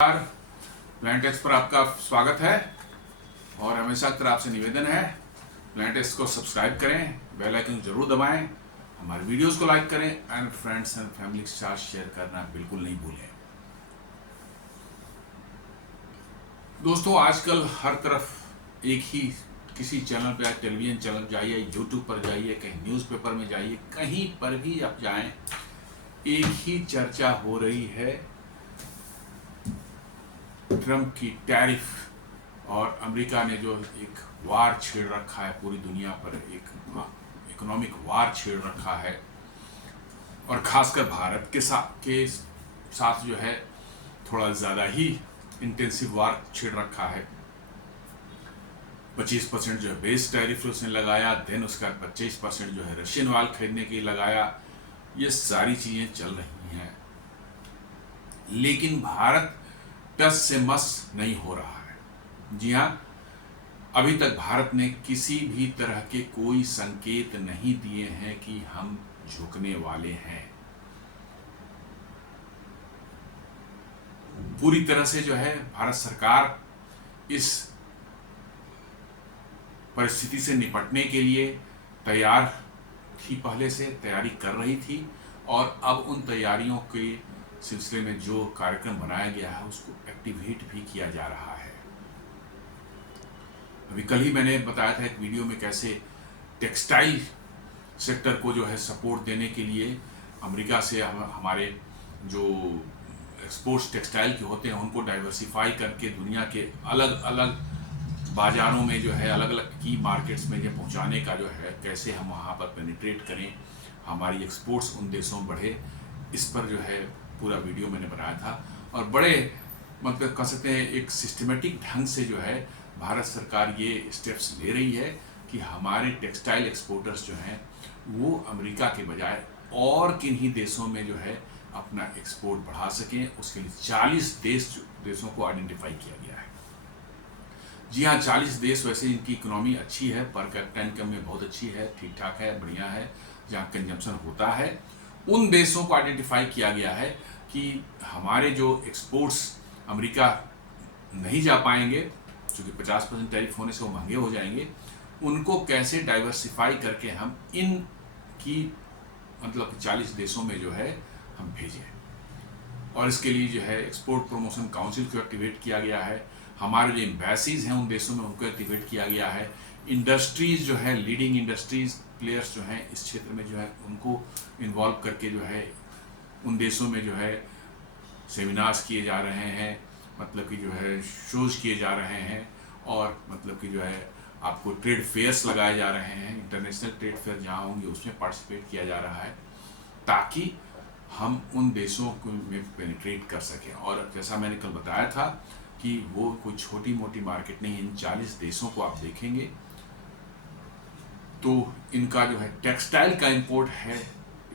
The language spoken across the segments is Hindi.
प्लान टेस्ट पर आपका स्वागत है और हमेशा की तरह आपसे निवेदन है प्लान टेस्ट को सब्सक्राइब करें, बेल आइकन जरूर दबाएं, हमारे वीडियोस को लाइक करें एंड फ्रेंड्स एंड फैमिली के साथ शेयर करना बिल्कुल नहीं भूलें। दोस्तों, आजकल हर तरफ एक ही किसी चैनल पे, टेलीविजन चैनल जाइए, यूट्यूब पर जाइए, कहीं न्यूज़पेपर में जाइए, कहीं पर भी आप जाएं, एक ही चर्चा हो रही है ट्रम्प की टैरिफ और अमेरिका ने जो एक वार छेड़ रखा है, पूरी दुनिया पर एक इकोनॉमिक वार छेड़ रखा है और खासकर भारत के साथ जो है थोड़ा ज़्यादा ही इंटेंसिव वार छेड़ रखा है। 25% जो है बेस टैरिफ उसने लगाया, देन उसका 25% जो है रशियन ऑयल खरीदने के लिए लगाया। ये सारी चीज़ें चल रही हैं, लेकिन भारत टस से मस नहीं हो रहा है। जी हाँ, अभी तक भारत ने किसी भी तरह के कोई संकेत नहीं दिए हैं कि हम झुकने वाले हैं। पूरी तरह से जो है भारत सरकार इस परिस्थिति से निपटने के लिए तैयार थी, पहले से तैयारी कर रही थी और अब उन तैयारियों के सिलसिले में जो कार्यक्रम बनाया गया है उसको एक्टिवेट भी किया जा रहा है। अभी कल ही मैंने बताया था एक वीडियो में कैसे टेक्सटाइल सेक्टर को जो है सपोर्ट देने के लिए अमेरिका से हमारे जो एक्सपोर्ट्स टेक्सटाइल के होते हैं उनको डाइवर्सिफाई करके दुनिया के अलग अलग बाज़ारों में जो है, अलग अलग की मार्केट्स में जो पहुंचाने का जो है, कैसे हम वहां पर पेनिट्रेट करें, हमारी एक्सपोर्ट्स उन देशों में बढ़े, इस पर जो है पूरा वीडियो मैंने बनाया था। और बड़े मतलब कह सकते हैं एक सिस्टमेटिक ढंग से जो है भारत सरकार ये स्टेप्स ले रही है कि हमारे टेक्सटाइल एक्सपोर्टर्स जो हैं वो अमेरिका के बजाय और किन्हीं देशों में जो है अपना एक्सपोर्ट बढ़ा सकें। उसके लिए 40 देशों को आइडेंटिफाई किया गया है। जी हाँ, 40 देश वैसे इनकी इकोनॉमी अच्छी है, पर कैपिटा इनकम में बहुत अच्छी है, ठीक ठाक है, बढ़िया है, जहाँ कंजम्पशन होता है। उन देशों को आइडेंटिफाई किया गया है कि हमारे जो एक्सपोर्ट्स अमेरिका नहीं जा पाएंगे, क्योंकि 50% टैरिफ होने से वो महंगे हो जाएंगे, उनको कैसे डाइवर्सिफाई करके हम इन की मतलब 40 देशों में जो है हम भेजें। और इसके लिए जो है एक्सपोर्ट प्रमोशन काउंसिल को एक्टिवेट किया गया है। हमारे जो एम्बेसीज हैं उन देशों में उनको एक्टिवेट किया गया है। इंडस्ट्रीज जो है, लीडिंग इंडस्ट्रीज प्लेयर्स जो हैं इस क्षेत्र में जो है उनको इन्वॉल्व करके जो है उन देशों में जो है सेमिनार्स किए जा रहे हैं, मतलब कि जो है शोज किए जा रहे हैं, और मतलब कि जो है आपको ट्रेड फेयर्स लगाए जा रहे हैं, इंटरनेशनल ट्रेड फेयर जहाँ होंगे उसमें पार्टिसिपेट किया जा रहा है, ताकि हम उन देशों को में पेनिट्रेट कर सकें। और जैसा मैंने कल बताया था कि वो कोई छोटी मोटी मार्केट नहीं, इन 40 देशों को आप देखेंगे तो इनका जो है टेक्सटाइल का इंपोर्ट है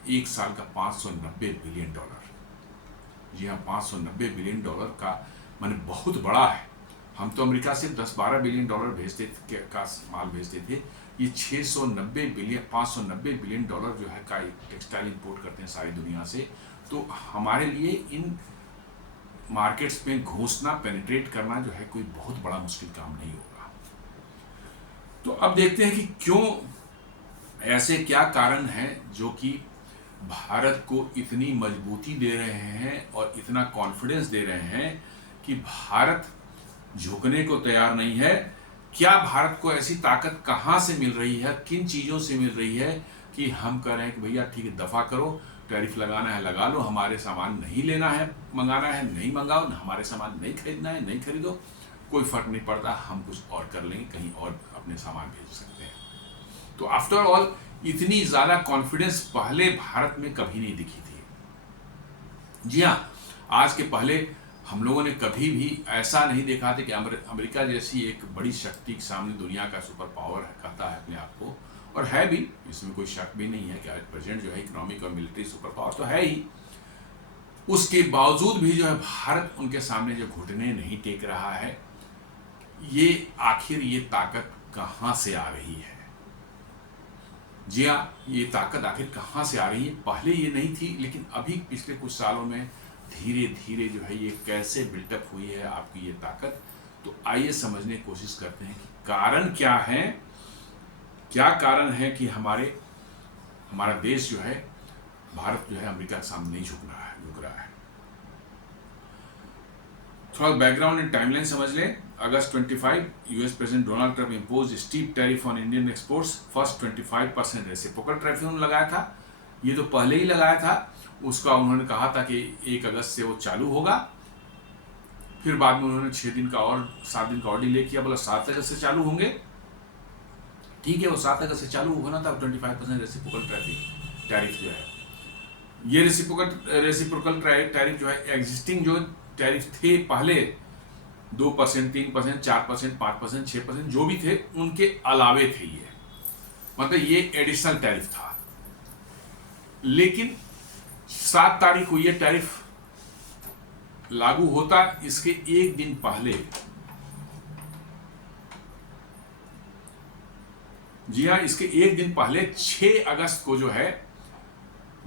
एक साल का $590 बिलियन। जी हाँ, $590 बिलियन का माने बहुत बड़ा है। हम तो अमेरिका से 10-12 बिलियन डॉलर भेजते का माल भेजते थे, ये 590 बिलियन डॉलर जो है का टेक्सटाइल इंपोर्ट करते हैं सारी दुनिया से। तो हमारे लिए इन मार्केट्स में घुसना, पेनिट्रेट करना जो है कोई बहुत बड़ा मुश्किल काम नहीं होगा। तो अब देखते हैं कि क्यों ऐसे क्या कारण हैं जो कि भारत को इतनी मजबूती दे रहे हैं और इतना कॉन्फिडेंस दे रहे हैं कि भारत झुकने को तैयार नहीं है। क्या भारत को ऐसी ताकत कहाँ से मिल रही है, किन चीज़ों से मिल रही है कि हम कह रहे हैं कि भैया ठीक है, दफ़ा करो, टैरिफ लगाना है लगा लो, हमारे सामान नहीं लेना है, मंगाना है नहीं मंगाओ, हमारे सामान नहीं खरीदना है नहीं खरीदो, कोई फ़र्क नहीं पड़ता, हम कुछ और कर लेंगे, कहीं और अपने सामान भेज सकते हैं। तो आफ्टर ऑल इतनी ज़्यादा कॉन्फिडेंस पहले भारत में कभी नहीं दिखी थी। जी हाँ, आज के पहले हम लोगों ने कभी भी ऐसा नहीं देखा था कि अमेरिका जैसी एक बड़ी शक्ति के सामने, दुनिया का सुपर पावर कहता है अपने आप को, और है भी, इसमें कोई शक भी नहीं है कि प्रेजेंट जो है इकोनॉमिक और मिलिट्री सुपर पावर तो है ही, उसके बावजूद भी जो है भारत उनके सामने जो घुटने नहीं टेक रहा है। ये आखिर ये ताकत कहाँ से आ रही है? जी हाँ, ये ताकत आखिर कहाँ से आ रही है? पहले ये नहीं थी, लेकिन अभी पिछले कुछ सालों में धीरे धीरे जो है ये कैसे बिल्टअप हुई है आपकी ये ताकत। तो आइए समझने की कोशिश करते हैं कि कारण क्या है, क्या कारण है कि हमारा देश जो है, भारत जो है अमेरिका के सामने नहीं झुक रहा है। थोड़ा बैकग्राउंड एंड टाइमलाइन समझ लें। अगस्त 25 US president Donald Trump impose steep tariff on Indian exports. First 25% reciprocal tariff उन्होंने लगाया था, ये तो पहले ही लगाया था। उसका उन्होंने कहा था कि 1 अगस्त से वो चालू होगा। फिर बाद में उन्होंने 6 दिन का और 7 दिन का और डिले किया, बोला 7 अगस्त से चालू होंगे। ठीक है, वो 7 अगस्त से चालू होना था। 25% रेसिप्रोकल टैरिफ जो है, ये रेसिप्रोकल टैरिफ जो है एग्जिस्टिंग जो टैरिफ थे पहले 2%, 3%, 4%, 5%, 6% जो भी थे उनके अलावे थे। ये मतलब ये एडिशनल टैरिफ था। लेकिन 7 तारीख को ये टैरिफ लागू होता, इसके एक दिन पहले, जी हाँ, इसके एक दिन पहले 6 अगस्त को जो है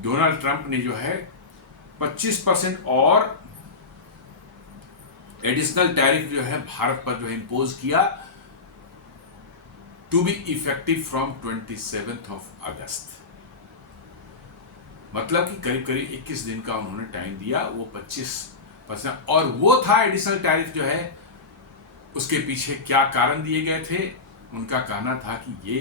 डोनाल्ड ट्रंप ने जो है 25% और एडिशनल टैरिफ जो है भारत पर जो है इंपोज किया, टू बी इफेक्टिव फ्रॉम 27 अगस्त। मतलब कि करीब करीब 21 दिन का उन्होंने टाइम दिया। वो 25% और वो था एडिशनल टैरिफ जो है। उसके पीछे क्या कारण दिए गए थे? उनका कहना था कि ये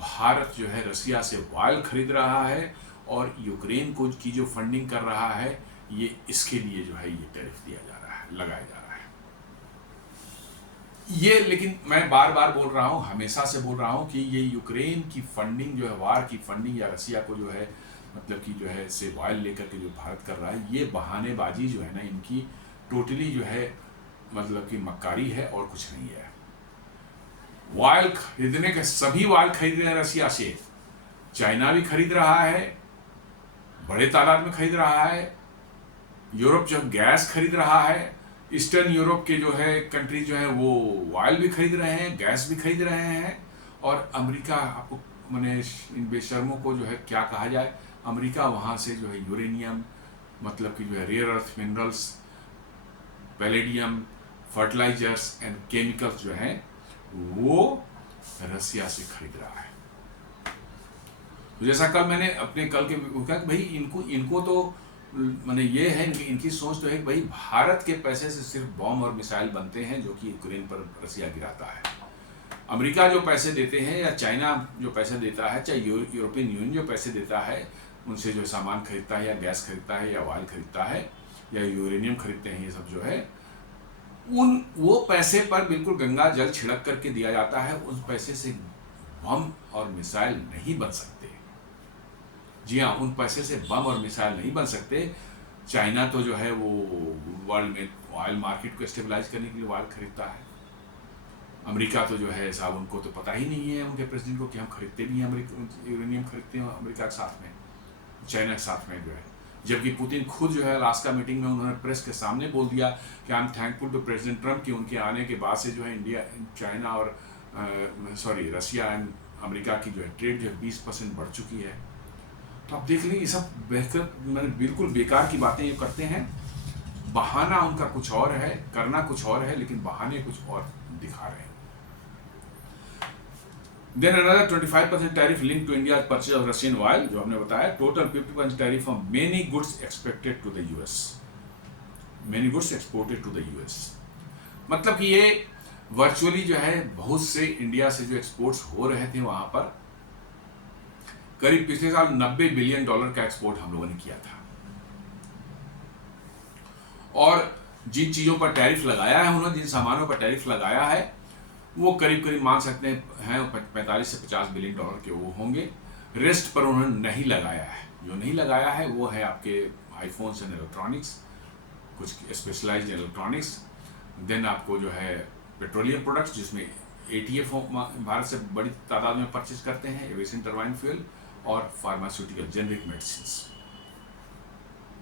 भारत जो है रसिया से ऑयल खरीद रहा है और यूक्रेन को की जो फंडिंग कर रहा है, ये इसके लिए जो है ये टैरिफ दिया जा रहा है, लगाया जा रहा है। ये लेकिन मैं बार बार बोल रहा हूँ, हमेशा से बोल रहा हूँ कि ये यूक्रेन की फंडिंग जो है, वार की फंडिंग या रसिया को जो है मतलब कि जो है से ऑयल लेकर के जो भारत कर रहा है, ये बहानेबाजी जो है ना इनकी टोटली जो है मतलब कि मक्कारी है और कुछ नहीं है। ऑयल खरीदने के सभी ऑयल खरीद रहे हैं रसिया से। चाइना भी खरीद रहा है, बड़े तादाद में खरीद रहा है। यूरोप जो गैस खरीद रहा है। ईस्टर्न यूरोप के जो है कंट्रीज जो है वो ऑयल भी खरीद रहे हैं, गैस भी खरीद रहे हैं। और अमेरिका, आपको मैंने इन बेशर्मों को जो है क्या कहा जाए, अमेरिका वहाँ से जो है यूरेनियम मतलब कि जो है rare earth minerals, palladium, fertilisers and chemicals जो है वो रसिया से खरीद रहा है। तो जैसा कल मैंने अपने कल के कहा कि भाई इनको तो मैंने ये है, इनकी सोच तो है कि भाई भारत के पैसे से सिर्फ बॉम्ब और मिसाइल बनते हैं जो कि यूक्रेन पर रसिया गिराता है। अमेरिका जो पैसे देते हैं या चाइना जो पैसे देता है, चाहे यूरोपियन यूनियन जो पैसे देता है, उनसे जो सामान खरीदता है या गैस खरीदता है या ऑयल खरीदता है या यूरेनियम खरीदते हैं, ये सब जो है वो पैसे पर बिल्कुल गंगा जल छिड़क करके दिया जाता है। उस पैसे से बम और मिसाइल नहीं बन सकते। जी हाँ, उन पैसे से बम और मिसाइल नहीं बन सकते। चाइना तो जो है वो वर्ल्ड में ऑयल मार्केट को स्टेबलाइज करने के लिए ऑयल खरीदता है। अमेरिका तो जो है साहब उनको तो पता ही नहीं है उनके प्रेसिडेंट को कि हम खरीदते भी हैं यूरेनियम खरीदते हैं अमेरिका के साथ में, चाइना के साथ में जो है। जबकि पुतिन खुद जो है अलास्का मीटिंग में उन्होंने प्रेस के सामने बोल दिया कि I am thankful to President Trump कि उनके आने के बाद से जो है इंडिया, चाइना और रसिया एंड अमेरिका की जो है ट्रेड जो है 20% बढ़ चुकी है। तो आप देख लें, ये सब बेहतर मैंने बिल्कुल बेकार की बातें ये करते हैं। बहाना उनका कुछ और है, करना कुछ और है, लेकिन बहाने कुछ और दिखा रहे हैं। Then another 25% tariff linked to India's purchase of Russian oil, जो हमने बताया। Total 50% tariff on many goods expected to the US, many goods exported to the US। मतलब कि ये वर्चुअली जो है बहुत से इंडिया से जो एक्सपोर्ट्स हो रहे थे वहां पर, करीब पिछले साल $90 बिलियन का एक्सपोर्ट हम लोगों ने किया था। और जिन चीजों पर टैरिफ लगाया है उन्होंने, जिन सामानों पर टैरिफ लगाया है, वो करीब करीब मान सकते हैं 45 से 50 बिलियन डॉलर के वो होंगे। रेस्ट पर उन्होंने नहीं लगाया है। जो नहीं लगाया है वो है आपके आईफोन्स एंड इलेक्ट्रॉनिक्स, कुछ स्पेशलाइज्ड इलेक्ट्रॉनिक्स। देन आपको जो है पेट्रोलियम प्रोडक्ट्स, जिसमें एटीएफ भारत से बड़ी तादाद में परचेज करते हैं, एविएशन टरबाइन फ्यूल, और फार्मास्यूटिकल जेनरिक मेडिसिन।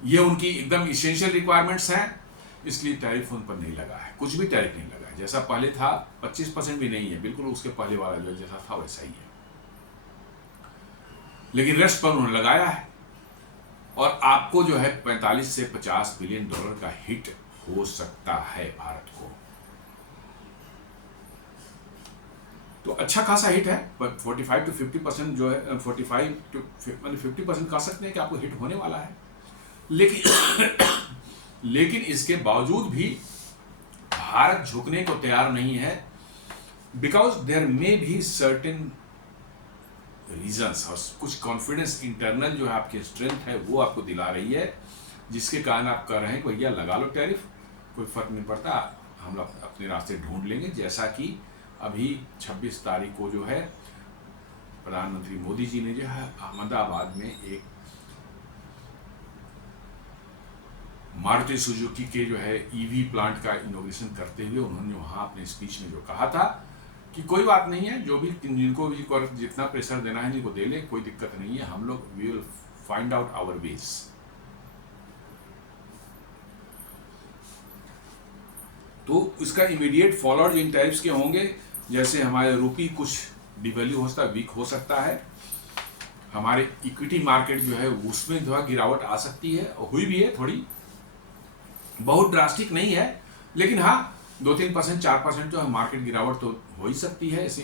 ये उनकी एकदम इसेंशियल रिक्वायरमेंट्स हैं, इसलिए टैरिफ उन पर नहीं लगा है। कुछ भी टैरिफ नहीं लगा है। जैसा पहले था 25% भी नहीं है, बिल्कुल उसके पहले वाला जो जैसा था वैसा ही है। लेकिन रेस्ट पर उन्होंने लगाया है। और आपको जो है 45 से 50 बिलियन डॉलर का हिट हो सकता है भारत को। तो अच्छा खासा हिट है, पर 45 to 50% जो है 45 to 50% कह सकते हैं कि आपको हिट होने वाला है। लेकिन इसके बावजूद भी भारत झुकने को तैयार नहीं है, बिकॉज देयर मे भी सर्टेन रीजंस, और कुछ कॉन्फिडेंस इंटरनल जो है आपकी स्ट्रेंथ है वो आपको दिला रही है, जिसके कारण आप कह रहे हैं कि भैया लगा लो टैरिफ, कोई फर्क नहीं पड़ता, हम लोग अपने रास्ते ढूंढ लेंगे। जैसा कि अभी 26 तारीख को जो है प्रधानमंत्री मोदी जी ने जो है अहमदाबाद में एक मारुति सुजुकी के जो है ईवी प्लांट का इनोग्रेशन करते हुए उन्होंने वहां अपने स्पीच में जो कहा था कि कोई बात नहीं है, जो भी जिनको भी जितना प्रेशर देना है इनको दे ले, कोई दिक्कत नहीं है, हम लोग we will find out our ways. तो इसका इमीडिएट फॉलोअर इन टैरिफ्स के होंगे, जैसे हमारे रुपी कुछ डिवैल्यू हो सकता है, वीक हो सकता है, हमारे इक्विटी मार्केट जो है उसमें जो है गिरावट आ सकती है, हुई भी है, थोड़ी बहुत ड्रास्टिक नहीं है, लेकिन हाँ 2-3% 4% जो है मार्केट गिरावट तो हो ही सकती है, इसी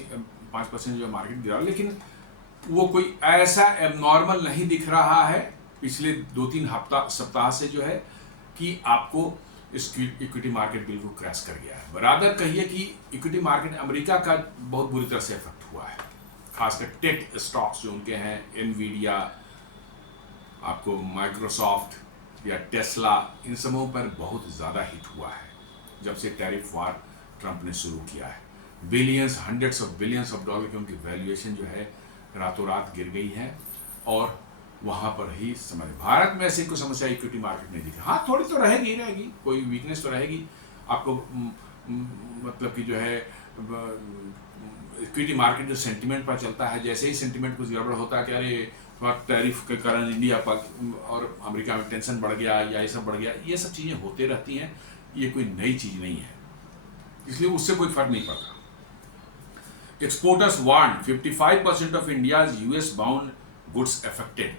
5% जो है मार्केट गिरावट, लेकिन वो कोई ऐसा एबनॉर्मल नहीं दिख रहा है पिछले 2-3 सप्ताह से जो है कि आपको इसकी इक्विटी मार्केट बिल्कुल क्रैश कर गया है। बराबर कहिए कि इक्विटी मार्केट अमेरिका का बहुत बुरी तरह से इफेक्ट हुआ है, खासकर टेक स्टॉक्स जो उनके हैं, एनवीडिया, आपको माइक्रोसॉफ्ट या टेस्ला, इन सबों पर बहुत ज़्यादा हिट हुआ है जब से टैरिफ वार ट्रंप ने शुरू किया है। Billions, hundreds of billions of dollar की उनकी वैल्यूएशन जो है रातों रात गिर गई है, और वहाँ पर ही समझ भारत में ऐसी कोई समस्या इक्विटी मार्केट नहीं दिखी। हाँ थोड़ी तो रहेगी, कोई वीकनेस तो रहेगी आपको, मतलब कि जो है इक्विटी मार्केट जो सेंटिमेंट पर चलता है, जैसे ही सेंटिमेंट कुछ गड़बड़ होता है कि अरे टैरिफ के कारण इंडिया और अमेरिका में टेंशन बढ़ गया या ये सब बढ़ गया, ये सब चीज़ें होते रहती हैं, ये कोई नई चीज़ नहीं है, इसलिए उससे कोई फर्क नहीं पड़ता। Exporters warn 55% of India's US bound goods affected.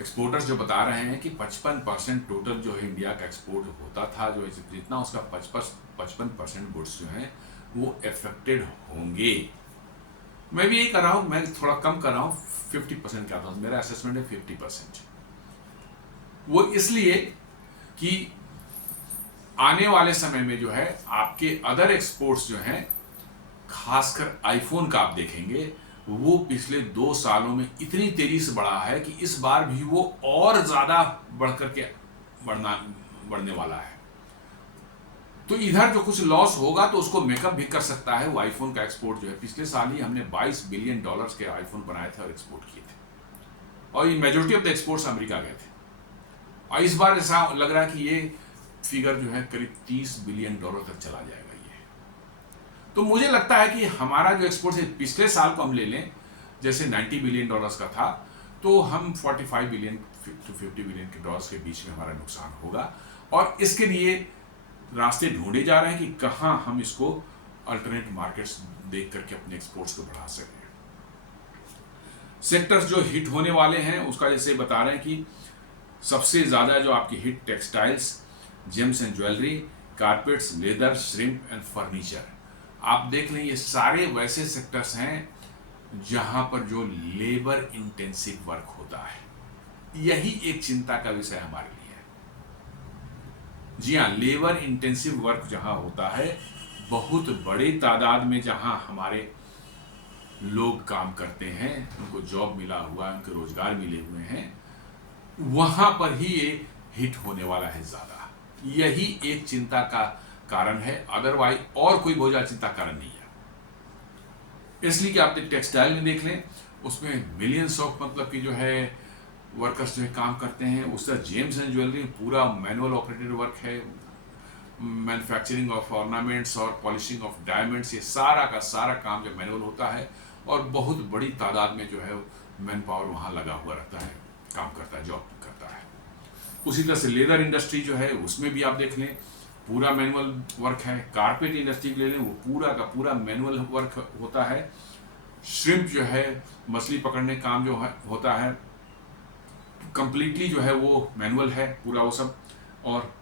Exporters जो बता रहे हैं कि 55% टोटल जो है इंडिया का एक्सपोर्ट होता था, जो जितना उसका 55% गुड्स जो हैं वो अफेक्टेड होंगे। मैं भी यही कर रहा हूँ, मैं थोड़ा कम कर रहा हूँ, 50% का था मेरा असेसमेंट है 50%। वो इसलिए कि आने वाले समय में जो है आपके अदर एक्सपोर्ट्स जो हैं, खासकर आईफोन का आप देखेंगे, वो पिछले 2 सालों में इतनी तेजी से बढ़ा है कि इस बार भी वो और ज्यादा बढ़कर के बढ़ने वाला है। तो इधर जो कुछ लॉस होगा तो उसको मेकअप भी कर सकता है वो आईफोन का एक्सपोर्ट जो है। पिछले साल ही हमने 22 बिलियन डॉलर्स के आईफोन बनाए थे और एक्सपोर्ट किए थे, और ये majority of the exports America गए थे, और इस बार ऐसा लग रहा है कि ये फिगर जो है करीब 30 बिलियन डॉलर तक चला जाएगा। तो मुझे लगता है कि हमारा जो एक्सपोर्ट है, पिछले साल को हम ले लें जैसे 90 बिलियन डॉलर्स का था, तो हम 45 बिलियन to 50 बिलियन के डॉलर्स के बीच में हमारा नुकसान होगा, और इसके लिए रास्ते ढूंढे जा रहे हैं कि कहां हम इसको अल्टरनेट मार्केट्स देख करके अपने एक्सपोर्ट्स को बढ़ा सकें। सेक्टर्स जो हिट होने वाले हैं उसका जैसे बता रहे हैं कि सबसे ज्यादा जो आपकी hit textiles, James and jewellery, carpets, leather, shrimp and furniture. आप देख लें ये सारे वैसे सेक्टर्स हैं जहां पर जो लेबर इंटेंसिव वर्क होता है, यही एक चिंता का विषय हमारे लिए है। जी हाँ, लेबर इंटेंसिव वर्क जहां होता है, बहुत बड़े तादाद में जहां हमारे लोग काम करते हैं, उनको जॉब मिला हुआ है, उनको रोजगार मिले हुए हैं, वहां पर ही ये हिट होने वाला है ज्यादा। यही एक चिंता का कारण है, अदरवाइज और कोई बहुत ज्यादा चिंता कारण नहीं है। इसलिए कि आप टेक्सटाइल में देख लें, उसमें मिलियंस ऑफ मतलब कि जो है वर्कर्स जो है काम करते हैं। उसका जेम्स एंड ज्वेलरी पूरा मैनुअल ऑपरेटेड वर्क है, मैन्युफैक्चरिंग ऑफ ऑर्नामेंट्स और पॉलिशिंग ऑफ डायमंड्स, ये सारा का सारा काम जो मैनुअल होता है, और बहुत बड़ी तादाद में जो है मैन पावर वहाँ लगा हुआ रहता है, काम करता है, जॉब करता है। उसी तरह से लेदर इंडस्ट्री जो है उसमें भी आप देख लें पूरा मैनुअल वर्क है। कारपेट इंडस्ट्री ले लें, वो पूरा का पूरा मैनुअल वर्क होता है। श्रिम्प जो है मछली पकड़ने काम जो है होता है, कंप्लीटली जो है वो मैनुअल है पूरा वो सब, और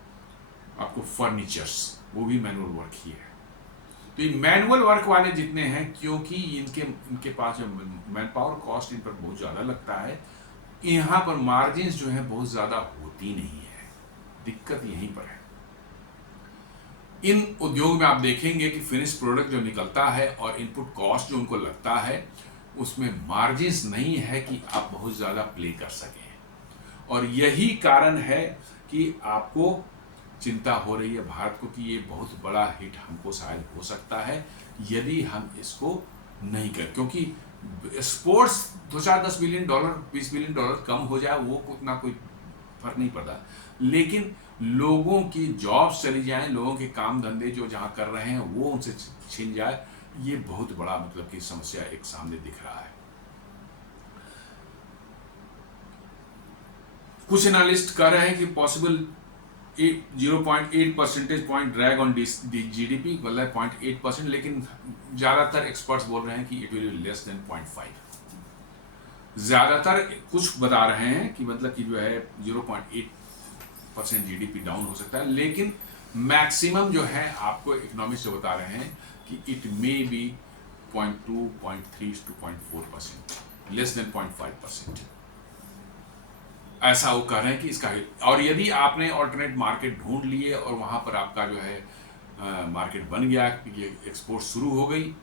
आपको फर्नीचर्स वो भी मैनुअल वर्क ही है। तो ये मैनुअल वर्क वाले जितने हैं, क्योंकि इनके पास जो मैन पावर कॉस्ट इन पर बहुत ज़्यादा लगता है, यहाँ पर मार्जिन जो है बहुत ज़्यादा होती नहीं है, दिक्कत यहीं पर है। इन उद्योग में आप देखेंगे कि फिनिश प्रोडक्ट जो निकलता है और इनपुट कॉस्ट जो उनको लगता है, उसमें मार्जिन्स नहीं है कि आप बहुत ज़्यादा प्ले कर सकें, और यही कारण है कि आपको चिंता हो रही है भारत को कि ये बहुत बड़ा हिट हमको शायद हो सकता है यदि हम इसको नहीं करें, क्योंकि sports 2-4-10 billion dollar 20 billion dollar कम हो जाए वो उतना कोई फर्क नहीं पड़ता, लेकिन लोगों की जॉब्स चली जाएं, लोगों के काम धंधे जो जहां कर रहे हैं वो उनसे छिन जाए, ये बहुत बड़ा मतलब कि समस्या एक सामने दिख रहा है। कुछ एनालिस्ट कह रहे हैं कि possible 0.8 percentage point drag on GDP, मतलब 0.8%, लेकिन ज्यादातर एक्सपर्ट्स बोल रहे हैं कि it will be less than 0.5। ज्यादातर कुछ बता रहे हैं कि मतलब कि जो है 0.8% जीडीपी डाउन हो सकता है, लेकिन मैक्सिमम जो है आपको इकोनॉमिस्ट जो बता रहे हैं कि it may be 0.2, 0.3 to 0.4%, less than 0.5%। ऐसा वो कह रहे हैं कि इसका हिट, और यदि आपने ऑल्टरनेट मार्केट ढूंढ लिए और वहां पर आपका जो है मार्केट बन गया, ये एक्सपोर्ट शुरू हो गई,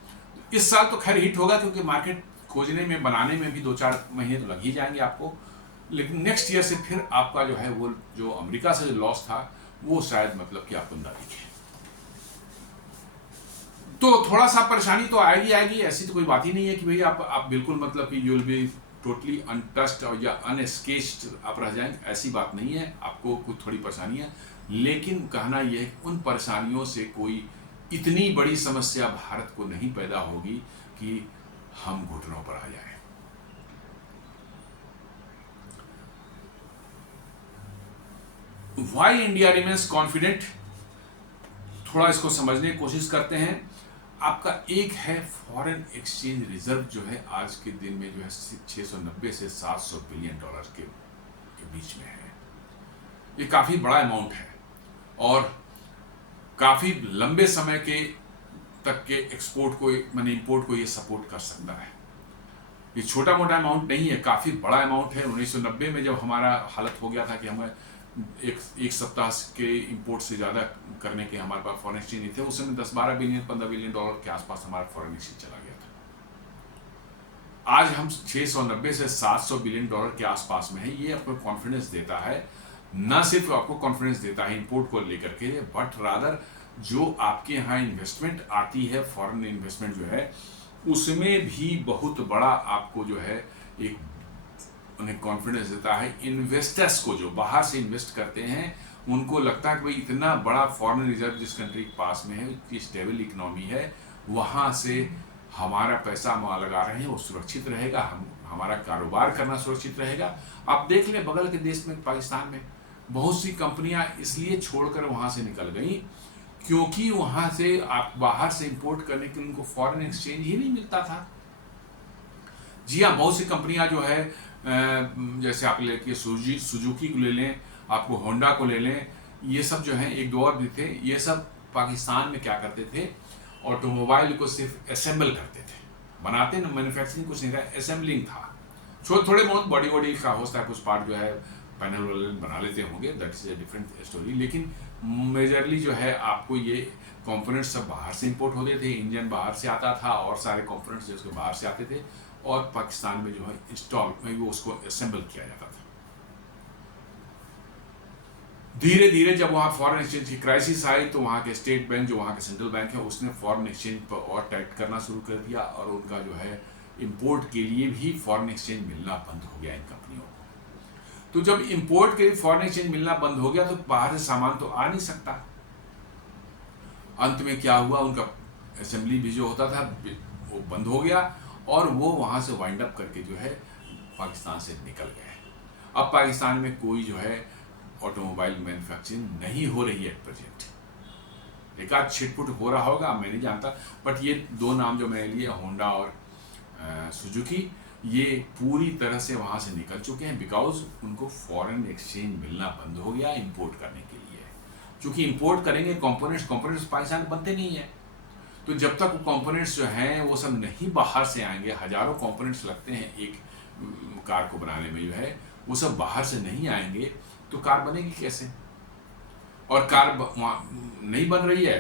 इस साल तो खैर हिट होगा, क्योंकि मार्केट खोजने में बनाने में भी 2-4 महीने तो लग ही जाएंगे आपको, लेकिन नेक्स्ट ईयर से फिर आपका जो है वो जो अमेरिका से जो लॉस था वो शायद मतलब कि आपको ना दिखे, तो थोड़ा सा परेशानी तो आएगी, ऐसी तो कोई बात ही नहीं है कि भाई आप बिल्कुल मतलब कि you will be totally untouched और या अनस्केच्ड आप रह जाएंगे, ऐसी बात नहीं है, आपको कुछ थोड़ी परेशानी है, लेकिन कहना यह है उन परेशानियों से कोई इतनी बड़ी समस्या भारत को नहीं पैदा होगी कि हम घुटनों पर आ जाएं। व्हाई इंडिया रिमेन्स कॉन्फिडेंट, थोड़ा इसको समझने की कोशिश करते हैं। आपका एक है फॉरेन एक्सचेंज रिजर्व जो है आज के दिन में जो है 690 से 700 बिलियन डॉलर के बीच में है, ये काफी बड़ा अमाउंट है और काफी लंबे समय के तक के एक्सपोर्ट को माने इंपोर्ट को ये सपोर्ट कर सकता है। ये छोटा मोटा अमाउंट नहीं है, काफी बड़ा अमाउंट है। 1990 में जब हमारा हालत हो गया था कि हमें एक सप्ताह के इंपोर्ट से ज़्यादा करने के हमारे पास फॉरेन एक्सचेंज नहीं थे, उस समय 10-12 बिलियन 15 बिलियन डॉलर के आसपास हमारा फॉरेन एक्सचेंज चला गया था। आज हम 690 से 700 बिलियन डॉलर के आसपास में है। ये आपको कॉन्फिडेंस देता है, न सिर्फ आपको कॉन्फिडेंस देता है इंपोर्ट को लेकर के, बट रादर जो आपके यहाँ इन्वेस्टमेंट आती है, फॉरेन इन्वेस्टमेंट जो है उसमें भी बहुत बड़ा आपको जो है एक उन्हें कॉन्फिडेंस देता है। इन्वेस्टर्स को जो बाहर से इन्वेस्ट करते हैं उनको लगता है कि भाई इतना बड़ा फॉरेन रिजर्व जिस कंट्री के पास में है, इतनी स्टेबल इकोनॉमी है, वहाँ से हमारा पैसा हम वहाँ लगा रहे हैं वो सुरक्षित रहेगा, हमारा कारोबार करना सुरक्षित रहेगा। आप देख लें बगल के देश में पाकिस्तान में बहुत सी कंपनियां इसलिए छोड़कर वहाँ से निकल गई क्योंकि वहाँ से आप बाहर से इंपोर्ट करने के लिए उनको फॉरेन एक्सचेंज ही नहीं मिलता था। जी हाँ, बहुत सी कंपनियां जो है जैसे आप लेके सुजुकी को ले लें, आपको होंडा को ले लें, ये सब जो हैं एक दो और भी थे, ये सब पाकिस्तान में क्या करते थे, ऑटोमोबाइल को सिर्फ असेंबल करते थे, बनाते ना, मैन्युफैक्चरिंग कुछ नहीं था, असेंबलिंग था। थोड़े बहुत बॉडी का होता है, कुछ पार्ट जो है पैनल वाले बना लेते होंगे, that is a different story, लेकिन मेजरली जो है आपको ये कंपोनेंट्स सब बाहर से इंपोर्ट होते थे, इंजन बाहर से आता था और सारे कंपोनेंट्स जो उसके बाहर से आते थे और पाकिस्तान में जो है इंस्टॉल वो उसको असेंबल किया जाता था। धीरे धीरे जब वहाँ फॉरेन एक्सचेंज की क्राइसिस आई तो वहाँ के स्टेट बैंक जो वहाँ के सेंट्रल बैंक है उसने फॉरेन एक्सचेंज पर और टाइट करना शुरू कर दिया और उनका जो है इंपोर्ट के लिए भी फॉरेन एक्सचेंज मिलना बंद हो गया इन कंपनियों को। तो जब इंपोर्ट के लिए फॉरेन एक्सचेंज मिलना बंद हो गया तो बाहर से सामान तो आ नहीं सकता। अंत में क्या हुआ, उनका असेंबली भी जो होता था वो बंद हो गया और वो वहाँ से वाइंड अप करके जो है पाकिस्तान से निकल गए। अब पाकिस्तान में कोई जो है ऑटोमोबाइल मैन्युफैक्चरिंग नहीं हो रही है एट प्रेजेंट। एक आध छिटपुट हो रहा होगा, मैं नहीं जानता, बट ये दो नाम जो मैंने लिए होंडा और सुजुकी, ये पूरी तरह से वहाँ से निकल चुके हैं, बिकॉज उनको फॉरेन एक्सचेंज मिलना बंद हो गया इंपोर्ट करने के लिए। क्योंकि इंपोर्ट करेंगे कंपोनेंट्स पाकिस्तान में बनते नहीं है, तो जब तक वो कंपोनेंट्स जो हैं वो सब नहीं बाहर से आएंगे, हजारों कंपोनेंट्स लगते हैं एक कार को बनाने में जो है, वो सब बाहर से नहीं आएंगे तो कार बनेगी कैसे? और कार नहीं बन रही है,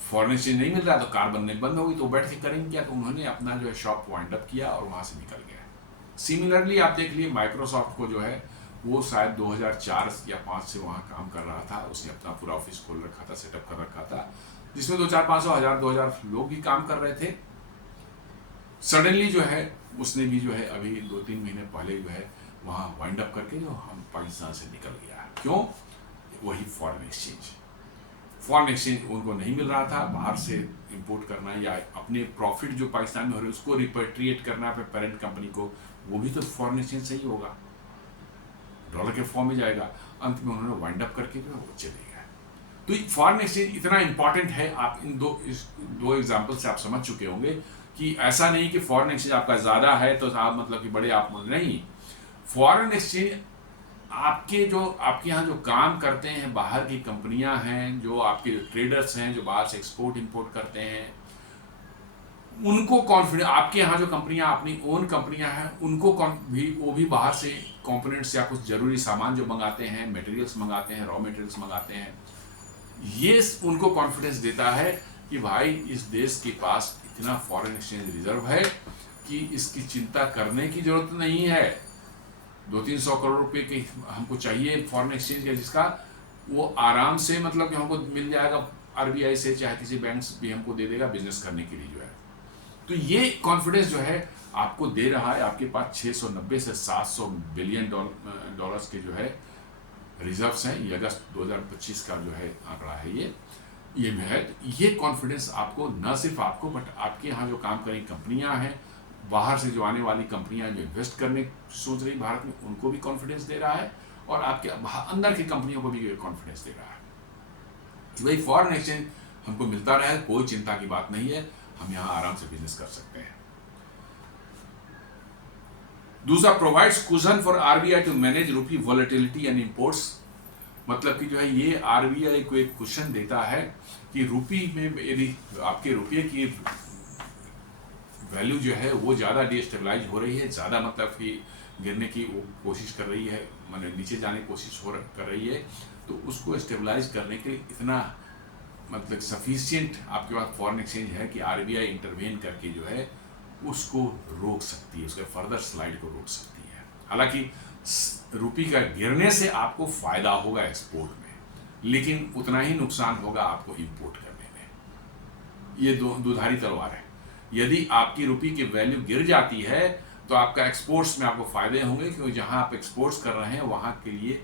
फॉरेन एक्सचेंज नहीं मिल रहा, तो कार बनने बंद होगी, तो बैठ के करेंगे क्या? तो उन्होंने अपना जो है शॉप वाइंड अप किया और वहाँ से निकल गया। सिमिलरली आप देख लिए माइक्रोसॉफ्ट को जो है वो शायद 2004 या 5 से वहाँ काम कर रहा था, उसने अपना पूरा ऑफिस खोल रखा था, सेटअप कर रखा था, जिसमें 2,000 लोग भी काम कर रहे थे। सडनली जो है उसने भी जो है अभी 2-3 महीने पहले जो है वहाँ वाइंड अप करके जो हम पाकिस्तान से निकल गया। क्यों? वही फॉरेन एक्सचेंज उनको नहीं मिल रहा था, बाहर से इंपोर्ट करना या अपने प्रॉफिट जो पाकिस्तान में हो रहे हैं उसको रिपेट्रिएट करना अपने पेरेंट कंपनी को, वो भी तो फॉरेन एक्सचेंज से ही होगा, डॉलर के फॉर्म में जाएगा। अंत में उन्होंने वाइंड अप करके जो है वो चले गए। तो फॉरेन एक्सचेंज इतना इंपॉर्टेंट है, आप इन दो एग्जाम्पल से आप समझ चुके होंगे कि ऐसा नहीं कि फॉरेन एक्सचेंज आपका ज़्यादा है तो आप मतलब कि बड़े आप नहीं। फॉरेन एक्सचेंज आपके यहाँ जो काम करते हैं, बाहर की कंपनियां हैं, जो आपके ट्रेडर्स हैं जो बाहर से एक्सपोर्ट इंपोर्ट करते हैं, उनको कॉन्फिडेंस, आपके यहाँ जो कंपनियां अपनी ओन कंपनियां हैं उनको वो भी बाहर से कंपोनेंट्स या कुछ जरूरी सामान जो मंगाते हैं, मटेरियल्स मंगाते हैं, रॉ मटेरियल्स मंगाते हैं, ये उनको कॉन्फिडेंस देता है कि भाई इस देश के पास इतना फॉरेन एक्सचेंज रिजर्व है कि इसकी चिंता करने की जरूरत नहीं है। 200-300 करोड़ रुपए के हमको चाहिए फॉरेन एक्सचेंज का, जिसका वो आराम से मतलब कि हमको मिल जाएगा आरबीआई से, चाहे किसी बैंक से भी हमको दे देगा बिजनेस करने के लिए जो है। तो ये कॉन्फिडेंस जो है आपको दे रहा है, आपके पास 690 से 700 बिलियन डॉलर्स के जो है रिजर्व्स हैं। ये अगस्त 2025 का जो है आंकड़ा है ये है। ये कॉन्फिडेंस आपको, न सिर्फ आपको बट आपके यहाँ जो काम करें कंपनियां हैं, बाहर से जो आने वाली कंपनियां जो इन्वेस्ट करने सोच रही भारत में, उनको भी कॉन्फिडेंस दे रहा है, और आपके अंदर की कंपनियों को भी कॉन्फिडेंस दे रहा है कि भाई फॉरेन एक्सचेंज हमको मिलता रहे, कोई चिंता की बात नहीं है, हम यहाँ आराम से बिजनेस कर सकते हैं। दूसरा, provides cushion for RBI to manage rupee volatility and imports. मतलब कि जो है ये आरबीआई को एक कुशन देता है कि रूपी में यदि आपके रुपये की वैल्यू जो है वो ज़्यादा डिस्टेबलाइज हो रही है, ज़्यादा मतलब कि गिरने की वो कोशिश कर रही है, मतलब नीचे जाने की कोशिश कर रही है, तो उसको स्टेबलाइज करने के लिए इतना मतलब सफिशिएंट आपके पास फॉरेन एक्सचेंज है कि आरबीआई इंटरवेन करके जो है उसको रोक सकती है, उसके फर्दर स्लाइड को रोक सकती है। हालांकि रुपये का गिरने से आपको फ़ायदा होगा एक्सपोर्ट में, लेकिन उतना ही नुकसान होगा आपको इंपोर्ट करने में। ये दुधारी तलवार है। यदि आपकी रुपये की वैल्यू गिर जाती है तो आपका एक्सपोर्ट्स में आपको फ़ायदे होंगे, क्योंकि जहां आप एक्सपोर्ट्स कर रहे हैं वहां के लिए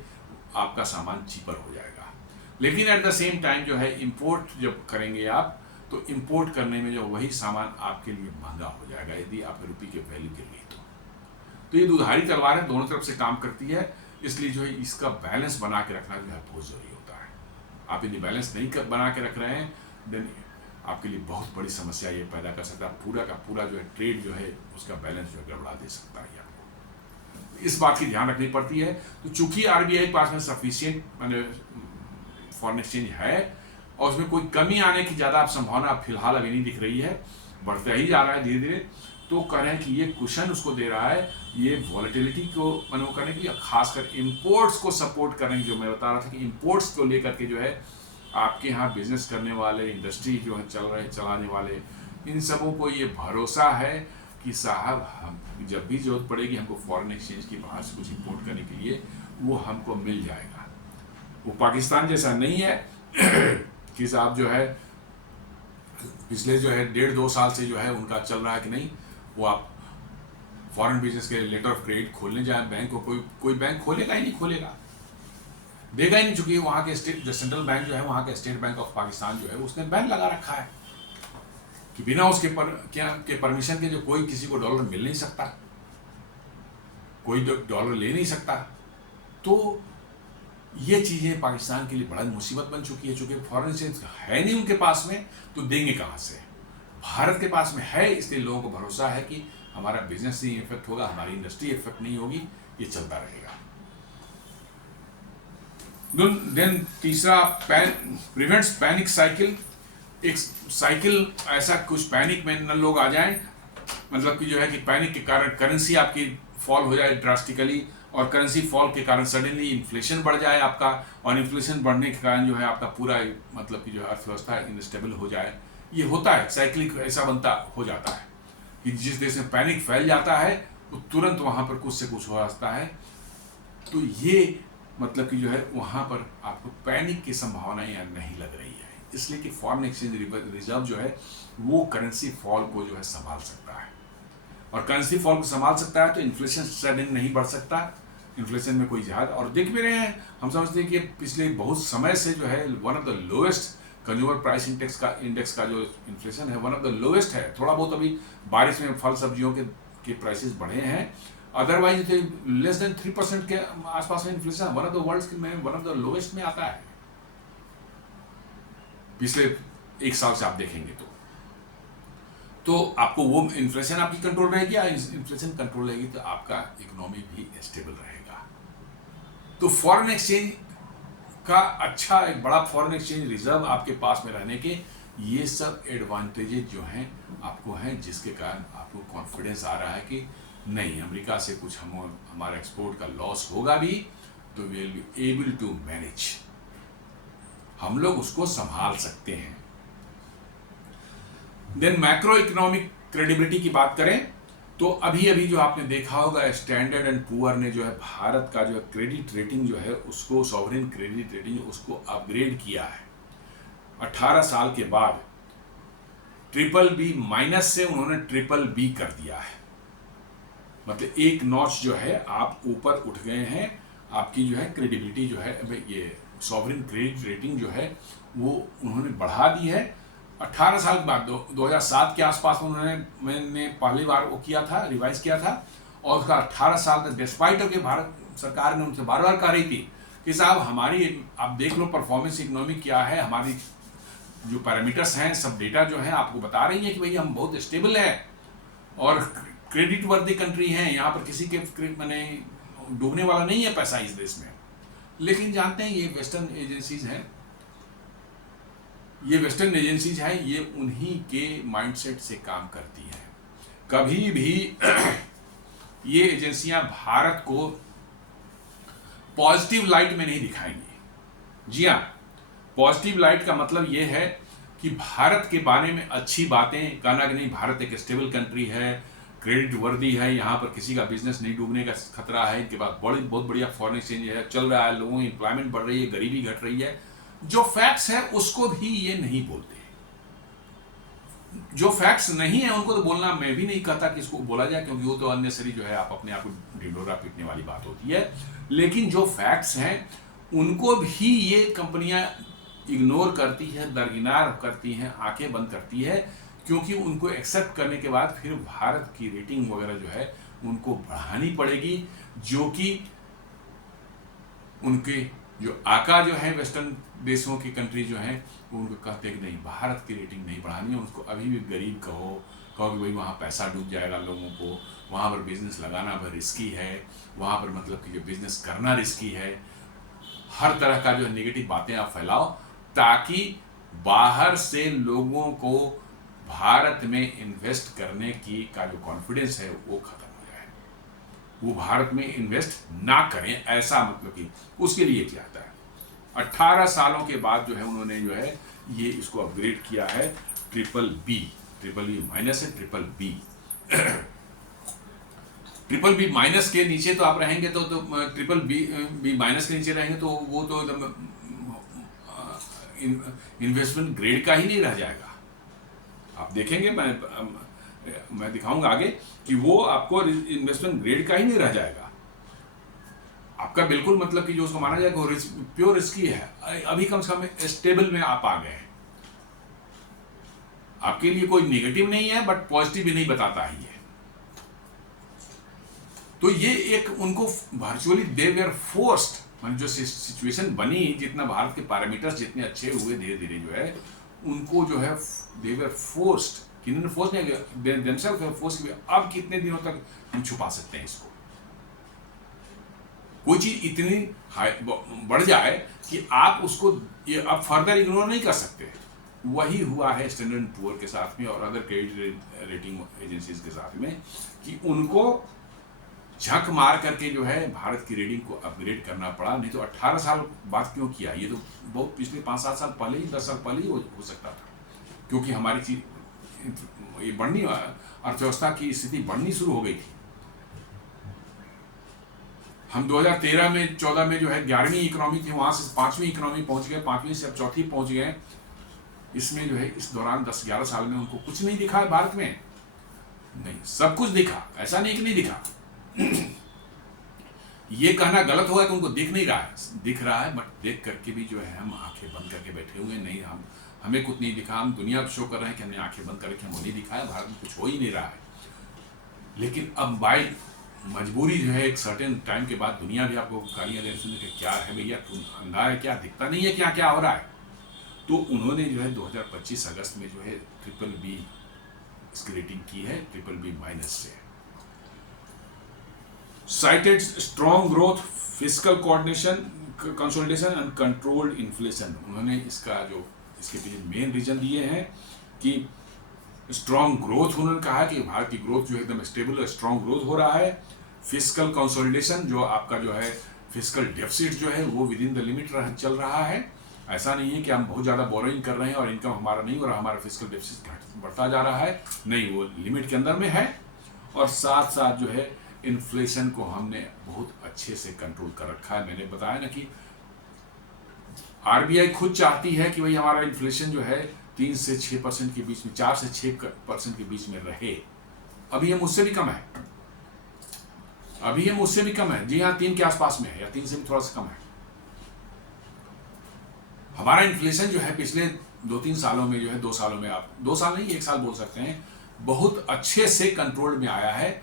आपका सामान चीपर हो जाएगा। लेकिन एट द सेम टाइम जो है इंपोर्ट जब करेंगे आप, तो इंपोर्ट करने में जो वही सामान आपके लिए महंगा हो जाएगा यदि आपके रुपये की वैल्यू गिर गई तो ये दुधारी तलवार है, दोनों तरफ से काम करती है। इसलिए जो है इसका बैलेंस बना के रखना जो है बहुत ज़रूरी होता है। आप यदि बैलेंस नहीं बना के रख रहे हैं देन आपके लिए बहुत बड़ी समस्या ये पैदा कर सकता है। पूरा का पूरा जो है ट्रेड जो है उसका बैलेंस जो है गड़बड़ा दे सकता है आपको। इस बात की ध्यान रखनी पड़ती है। तो चूंकि आरबीआई के पास में सफिशिएंट मैंने फॉरेन एक्सचेंज है और उसमें कोई कमी आने की ज़्यादा संभावना फिलहाल अभी नहीं दिख रही है, बढ़ता ही जा रहा है धीरे धीरे, तो कह रहे हैं कि ये कुशन उसको दे रहा है ये वॉलेटिलिटी को मनो करने की, खासकर इंपोर्ट्स को सपोर्ट करने की। जो मैं बता रहा था कि इंपोर्ट्स को लेकर के जो है आपके यहाँ बिजनेस करने वाले, इंडस्ट्री जो है चलाने वाले, इन सबों को ये भरोसा है कि साहब हम जब भी जरूरत पड़ेगी हमको फॉरेन एक्सचेंज की बाहर से कुछ इंपोर्ट करने के लिए वो हमको मिल जाएगा। वो पाकिस्तान जैसा नहीं है कि साहब जो है पिछले जो है 1.5-2 साल से जो है उनका चल रहा है कि नहीं, वो आप फॉरेन बिजनेस के लेटर ऑफ क्रेडिट खोलने जाए बैंक को, कोई बैंक खोलेगा ही नहीं, खोलेगा देगा ही नहीं। चूंकि वहाँ के जो सेंट्रल बैंक जो है, वहाँ के स्टेट बैंक ऑफ पाकिस्तान जो है उसने बैन लगा रखा है कि बिना उसके परमिशन के जो कोई किसी को डॉलर मिल नहीं सकता, कोई डॉलर ले नहीं सकता। तो ये चीज़ें पाकिस्तान के लिए बड़ा मुसीबत बन चुकी है। चूंकि फॉरेन एक्सचेंज है नहीं उनके पास में, तो देंगे कहाँ से? भारत के पास में है, इसलिए लोगों को भरोसा है कि हमारा बिजनेस नहीं इफेक्ट होगा, हमारी इंडस्ट्री इफेक्ट नहीं होगी, ये चलता रहेगा। देन तीसरा, प्रिवेंट्स पैनिक साइकिल। एक साइकिल ऐसा, कुछ पैनिक में न लोग आ जाएं, मतलब कि जो है कि पैनिक के कारण करेंसी आपकी फॉल हो जाए ड्रास्टिकली, और करेंसी फॉल के कारण सडनली इन्फ्लेशन बढ़ जाए आपका, और इन्फ्लेशन बढ़ने के कारण जो है आपका पूरा मतलब कि जो है अर्थव्यवस्था इनस्टेबल हो जाए। ये होता है, साइक्लिक ऐसा बनता हो जाता है कि जिस देश में पैनिक फैल जाता है वो तुरंत वहाँ पर कुछ से कुछ हो जाता है। तो ये मतलब कि जो है वहाँ पर आपको पैनिक की संभावनाएं नहीं लग रही है, इसलिए कि फॉरेन एक्सचेंज रिजर्व जो है वो करेंसी फॉल को जो है संभाल सकता है, और करेंसी फॉल को संभाल सकता है तो इन्फ्लेशन सडन नहीं बढ़ सकता, इन्फ्लेशन में कोई जहाज। और देख भी रहे हैं, हम समझते हैं कि पिछले बहुत समय से जो है one of the lowest consumer price index का जो इन्फ्लेशन है वन ऑफ द लोएस्ट है। थोड़ा बहुत अभी बारिश में फल सब्जियों के प्राइसेस बढ़े हैं, अदरवाइज लेस देन 3% के आसपास में inflation one of the world में वन ऑफ द लोएस्ट में आता है पिछले एक साल से। आप देखेंगे तो आपको वो इन्फ्लेशन आपकी कंट्रोल रहेगी, इन्फ्लेशन कंट्रोल रहेगी तो आपका इकोनॉमी भी स्टेबल रहेगा। तो फॉरेन एक्सचेंज का अच्छा एक बड़ा फॉरेन एक्सचेंज रिजर्व आपके पास में रहने के ये सब एडवांटेजेस जो हैं आपको हैं, जिसके कारण आपको कॉन्फिडेंस आ रहा है कि नहीं, अमेरिका से कुछ हमारा एक्सपोर्ट का लॉस होगा भी तो we will be able to manage, हम लोग उसको संभाल सकते हैं। देन मैक्रो इकोनॉमिक क्रेडिबिलिटी की बात करें तो अभी जो आपने देखा होगा स्टैंडर्ड एंड पुअर ने जो है भारत का जो है क्रेडिट रेटिंग जो है उसको, सॉवरेन क्रेडिट रेटिंग उसको अपग्रेड किया है 18 साल के बाद। BBB- से उन्होंने BBB कर दिया है, मतलब एक नॉच जो है आप ऊपर उठ गए हैं, आपकी जो है क्रेडिबिलिटी जो है ये सॉवरेन क्रेडिट रेटिंग जो है वो उन्होंने बढ़ा दी है 18 साल के बाद। 2007 के आसपास मैंने पहली बार वो किया था, रिवाइज किया था, और उसका 18 साल तक डिस्पाइट ऑफ के भारत सरकार ने उनसे बार बार कह रही थी कि साहब हमारी, आप देख लो परफॉर्मेंस इकोनॉमी क्या है, हमारी जो पैरामीटर्स हैं सब डेटा जो है आपको बता रही है कि भाई हम बहुत स्टेबल है और क्रेडिट वर्दी कंट्री हैं, यहाँ पर किसी के मैंने डूबने वाला नहीं है पैसा इस देश में। लेकिन जानते हैं ये वेस्टर्न एजेंसीज हैं, ये उन्हीं के माइंडसेट से काम करती हैं। कभी भी ये एजेंसियां भारत को पॉजिटिव लाइट में नहीं दिखाएंगी। जी हाँ, पॉजिटिव लाइट का मतलब ये है कि भारत के बारे में अच्छी बातें कहना कि नहीं, भारत एक स्टेबल कंट्री है, क्रेडिट वर्दी है, यहाँ पर किसी का बिजनेस नहीं डूबने का खतरा है, इनके पास बहुत बढ़िया फॉरेन एक्सचेंज है, चल रहा है, लोगों की एम्प्लॉयमेंट बढ़ रही है, गरीबी घट रही है। जो फैक्ट्स है उसको भी ये नहीं बोलते। जो फैक्ट्स नहीं है उनको तो बोलना मैं भी नहीं कहता कि इसको बोला जाए, क्योंकि वो तो अननेसेसरी जो है आप अपने आप को ढिंढोरा पीटने वाली बात होती है। लेकिन जो फैक्ट्स हैं उनको भी ये कंपनियां इग्नोर करती है, दरकिनार करती हैं, आंखें बंद करती है, क्योंकि उनको एक्सेप्ट करने के बाद फिर भारत की रेटिंग वगैरह जो है उनको बढ़ानी पड़ेगी, जो कि उनके जो आका जो है वेस्टर्न देशों की कंट्री जो है वो उनको कहते हैं कि नहीं, भारत की रेटिंग नहीं बढ़ानी है, उनको अभी भी गरीब कहो कि भाई वहाँ पैसा डूब जाएगा लोगों को, वहाँ पर बिजनेस लगाना भी रिस्की है, वहाँ पर मतलब कि बिजनेस करना रिस्की है। हर तरह का जो नेगेटिव बातें आप फैलाओ ताकि बाहर से लोगों को भारत में इन्वेस्ट करने की का जो कॉन्फिडेंस है वो खत्म हो जाए, वो भारत में इन्वेस्ट ना करें, ऐसा मतलब कि उसके लिए क्या आता है। 18 सालों के बाद जो है उन्होंने जो है ये इसको अपग्रेड किया है BBB माइनस है BBB। BBB- के नीचे तो आप रहेंगे तो BBB- के नीचे रहेंगे तो वो तो इन्वेस्टमेंट ग्रेड का ही नहीं रह जाएगा। आप देखेंगे, मैं दिखाऊंगा आगे कि वो आपको इन्वेस्टमेंट ग्रेड का ही नहीं रह जाएगा, आपका बिल्कुल मतलब कि जो उसको माना जाएगा वो प्योर रिस्की है। अभी कम से कम स्टेबल में आप आ गए हैं, आपके लिए कोई नेगेटिव नहीं है बट पॉजिटिव भी नहीं बताता है ये। तो ये एक उनको वर्चुअली दे वेयर फोर्स्ड, जो सिचुएशन बनी, जितना भारत के पैरामीटर्स जितने अच्छे हुए धीरे धीरे जो है उनको जो है दे वेयर फोर्स्ड कि इन्होंने फोर्स नहीं, देमसेल्फ फोर्स किया। अब कितने दिनों तक हम छुपा सकते हैं इसको? कोई चीज इतनी बढ़ जाए कि आप उसको अब फर्दर इग्नोर नहीं कर सकते। वही हुआ है स्टैंडर्ड एंड पुअर के साथ में और अदर क्रेडिट रेटिंग एजेंसीज के साथ में, कि उनको झक मार करके जो है भारत की रेटिंग को अपग्रेड करना पड़ा। नहीं तो 18 साल बाद क्यों किया? ये तो बहुत पिछले 5-7 साल पहले ही, 10 साल पहले ही हो सकता था, क्योंकि हमारी चीज ये बढ़नी, अर्थव्यवस्था की स्थिति बढ़नी शुरू हो गई थी। हम 2013 में 14 में जो है 11वीं इकोनॉमी थी, वहां से 5वीं इकोनॉमी पहुंच गए, 5वीं से अब 4थी पहुंच गए। इसमें जो है इस दौरान 10-11 साल में उनको कुछ नहीं दिखा है भारत में? नहीं, सब कुछ दिखा, ऐसा नहीं कि नहीं दिखा। ये कहना गलत होगा कि उनको दिख नहीं रहा है, दिख रहा है, बट देख करके भी जो है हम आंखें बंद करके बैठे हुए नहीं। हमें कुछ नहीं दिखा, हम दुनिया को शो कर रहे हैं कि हमने आंखें बंद करके हमें नहीं दिखा है, भारत में कुछ हो ही नहीं रहा है। लेकिन अब बाई मजबूरी जो है एक सर्टेन टाइम के बाद दुनिया भी आपको गालियां देने सुनने के, क्या है भैया, तुम अंधा है क्या, दिखता नहीं है क्या क्या हो रहा है? तो उन्होंने जो है 2025 अगस्त में जो है BBB इसकी रेटिंग की है, BBB- से। Cited strong growth, fiscal coordination, consolidation and controlled inflation. उन्होंने इसका जो इसके पीछे मेन रीजन दिए हैं कि स्ट्रॉन्ग ग्रोथ, उन्होंने कहा कि भारत की ग्रोथ जो एकदम स्टेबल और स्ट्रॉन्ग ग्रोथ हो रहा है। फिस्कल कंसोलिडेशन, जो आपका जो है फिस्कल डेफिसिट जो है वो विद इन द लिमिट चल रहा है। ऐसा नहीं है कि हम बहुत ज़्यादा बोरोइंग कर रहे हैं और इनकम हमारा नहीं हो रहा, हमारा फिस्कल डेफिसिट बढ़ता जा रहा है, नहीं, वो लिमिट के अंदर में है। और साथ साथ जो है इन्फ्लेशन को हमने बहुत अच्छे से कंट्रोल कर रखा है। मैंने बताया ना कि RBI खुद चाहती है कि भाई हमारा इन्फ्लेशन जो है 3 से 6% के बीच में, 4 से 6% के बीच में रहे। अभी हम उससे भी कम है, अभी हम उससे भी कम है। जी हाँ, 3 के आसपास में है, या 3 से भी थोड़ा सा कम है। हमारा इन्फ्लेशन जो है पिछले 2-3 सालों में जो है, 2 सालों में, आप 2 साल नहीं 1 साल बोल सकते हैं, बहुत अच्छे से कंट्रोल में आया है।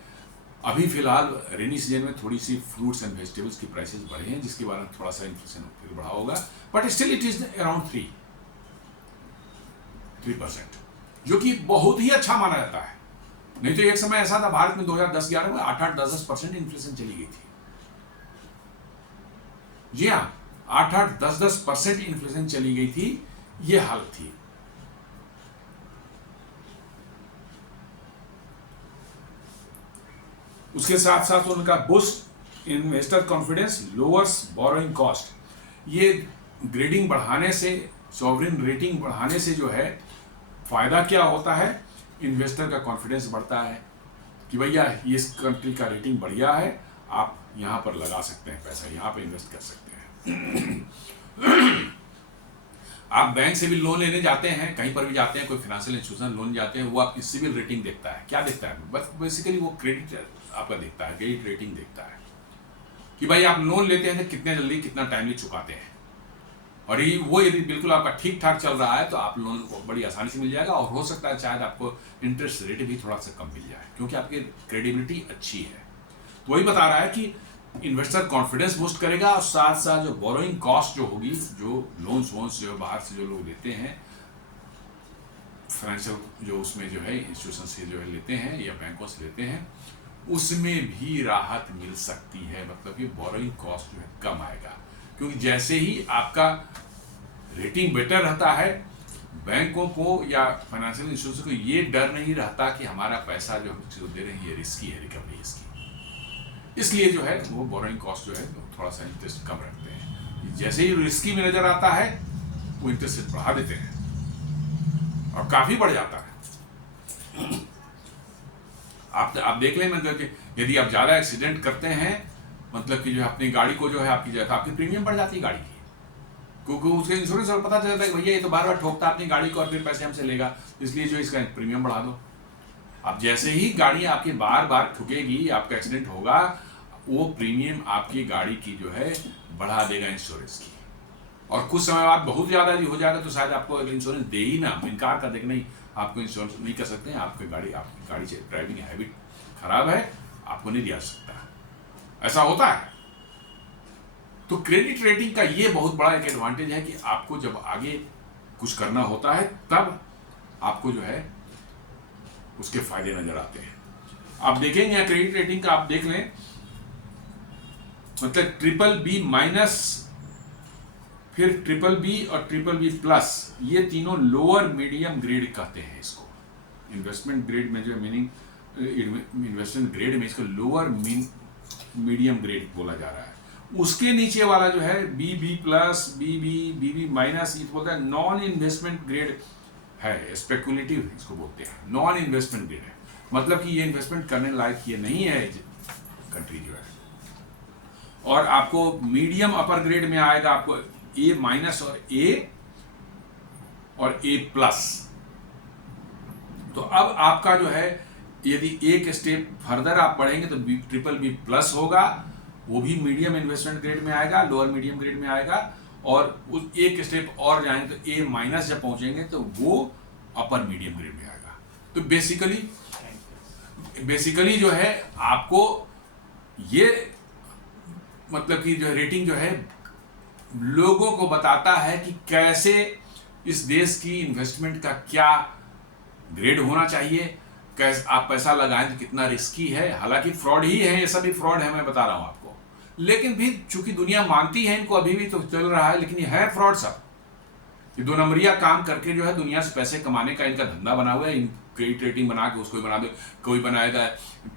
अभी फिलहाल रेनी सीजन में थोड़ी सी फ्रूट्स एंड वेजिटेबल्स की प्राइसेस बढ़े हैं, जिसके बारे में थोड़ा सा इन्फ्लेशन फिर बढ़ा होगा, but still it is around 3%, जो कि बहुत ही अच्छा माना जाता है। नहीं तो एक समय ऐसा था भारत में 2010-11 में 8-8, 10-10% इन्फ्लेशन चली गई थी। जी हाँ, 8-8, 10-10% इन्फ्लेशन चली गई थी, ये हालत थी। उसके साथ साथ उनका boost investor confidence, lowers borrowing cost. ये ग्रेडिंग बढ़ाने से, सॉवरेन रेटिंग बढ़ाने से जो है फायदा क्या होता है? इन्वेस्टर का कॉन्फिडेंस बढ़ता है कि भैया ये इस कंट्री का रेटिंग बढ़िया है, आप यहाँ पर लगा सकते हैं पैसा, यहाँ पर इन्वेस्ट कर सकते हैं। आप बैंक से भी लोन लेने जाते हैं, कहीं पर भी जाते हैं, कोई फाइनेंशियल इंस्टीट्यूशन लोन जाते हैं, वो आपकी सिविल रेटिंग देखता है। क्या देखता है? बस बेसिकली वो क्रेडिट आपका देखता है, क्रेडिट रेटिंग देखता है कि भाई आप लोन लेते हैं तो कितने जल्दी, कितना टाइमली चुकाते हैं। और ये वो यदि बिल्कुल आपका ठीक ठाक चल रहा है तो आप लोन को बड़ी आसानी से मिल जाएगा, और हो सकता है शायद आपको इंटरेस्ट रेट भी थोड़ा सा कम मिल जाए, क्योंकि आपकी क्रेडिबिलिटी अच्छी है। तो वही बता रहा है कि इन्वेस्टर कॉन्फिडेंस बूस्ट करेगा, और साथ साथ जो बोरोइंग कॉस्ट जो होगी, जो लोन्स वोन्स जो बाहर से जो लोग लेते हैं, फाइनेंशियल जो उसमें जो है इंस्टीट्यूशन से जो है लेते हैं या बैंकों से लेते हैं, उसमें भी राहत मिल सकती है। मतलब कि बोरोइंग कॉस्ट जो है कम आएगा, क्योंकि जैसे ही आपका रेटिंग बेटर रहता है, बैंकों को या फाइनेंशियल इंस्टीट्यूशन को ये डर नहीं रहता कि हमारा पैसा जो हम दे रहे हैं ये रिस्की है, रिकवरी इसकी, इसलिए जो है वो बोरोइंग कॉस्ट जो है थोड़ा सा इंटरेस्ट कम रखते हैं। जैसे ही रिस्की में नजर आता है वो इंटरेस्ट रेट बढ़ा देते हैं, और काफी बढ़ जाता है। आप देख लें, मतलब कि यदि आप ज्यादा एक्सीडेंट करते हैं, मतलब कि जो अपनी गाड़ी को जो है आपकी प्रीमियम बढ़ जाती है गाड़ी की, क्योंकि उसके इंश्योरेंस और पता चलता है कि भैया ये तो बार बार ठोकता अपनी गाड़ी को और फिर पैसे हमसे लेगा, इसलिए जो इसका प्रीमियम बढ़ा दो। अब जैसे ही गाड़ी आपकी बार बार ठुकेगी, आपका एक्सीडेंट होगा, वो प्रीमियम आपकी गाड़ी की जो है बढ़ा देगा इंश्योरेंस की, और कुछ समय बाद बहुत ज़्यादा हो जाएगा तो शायद आपको इंश्योरेंस दे ही ना, इनकार कर देगा, नहीं आपको इंश्योरेंस नहीं कर सकते हैं, आपकी गाड़ी से ड्राइविंग हैबिट खराब है, आपको नहीं दिया सकता। ऐसा होता है। तो क्रेडिट रेटिंग का ये बहुत बड़ा एक एडवांटेज है कि आपको जब आगे कुछ करना होता है तब आपको जो है उसके फायदे नजर आते हैं। आप देखेंगे या क्रेडिट रेटिंग का आप देख लें, मतलब BBB-, फिर BBB और BBB+, ये तीनों लोअर मीडियम ग्रेड कहते हैं इसको। इन्वेस्टमेंट ग्रेड में जो मीनिंग, इन्वेस्टमेंट ग्रेड में इसको लोअर मीडियम ग्रेड बोला जा रहा है। उसके नीचे वाला जो है BB+, BB-, ये बोलता है नॉन इन्वेस्टमेंट ग्रेड है, स्पेकुलेटिव इसको बोलते हैं, नॉन इन्वेस्टमेंट ग्रेड है, मतलब कि ये इन्वेस्टमेंट करने लायक ये नहीं है कंट्री जो है। और आपको मीडियम अपर ग्रेड में आएगा आपको A- और A+। तो अब आपका जो है यदि एक स्टेप फर्दर आप बढ़ेंगे तो BBB+ होगा, वो भी मीडियम इन्वेस्टमेंट ग्रेड में आएगा, लोअर मीडियम ग्रेड में आएगा। और उस एक स्टेप और जाएंगे तो A- जब पहुंचेंगे तो वो अपर मीडियम ग्रेड में आएगा। तो बेसिकली जो है आपको ये मतलब कि जो रेटिंग जो है लोगों को बताता है कि कैसे इस देश की इन्वेस्टमेंट का क्या ग्रेड होना चाहिए, कैसे आप पैसा लगाएं तो कितना रिस्की है। हालांकि फ्रॉड ही है, ये सभी फ्रॉड है, मैं बता रहा हूं आपको, लेकिन भी चूंकि दुनिया मानती है इनको, अभी भी तो चल रहा है, लेकिन ये है फ्रॉड सब। ये 2 नंबरिया काम करके जो है दुनिया से पैसे कमाने का इनका धंधा बना हुआ है। क्रेडिट रेटिंग बना के उसको बना दे, कोई बनाएगा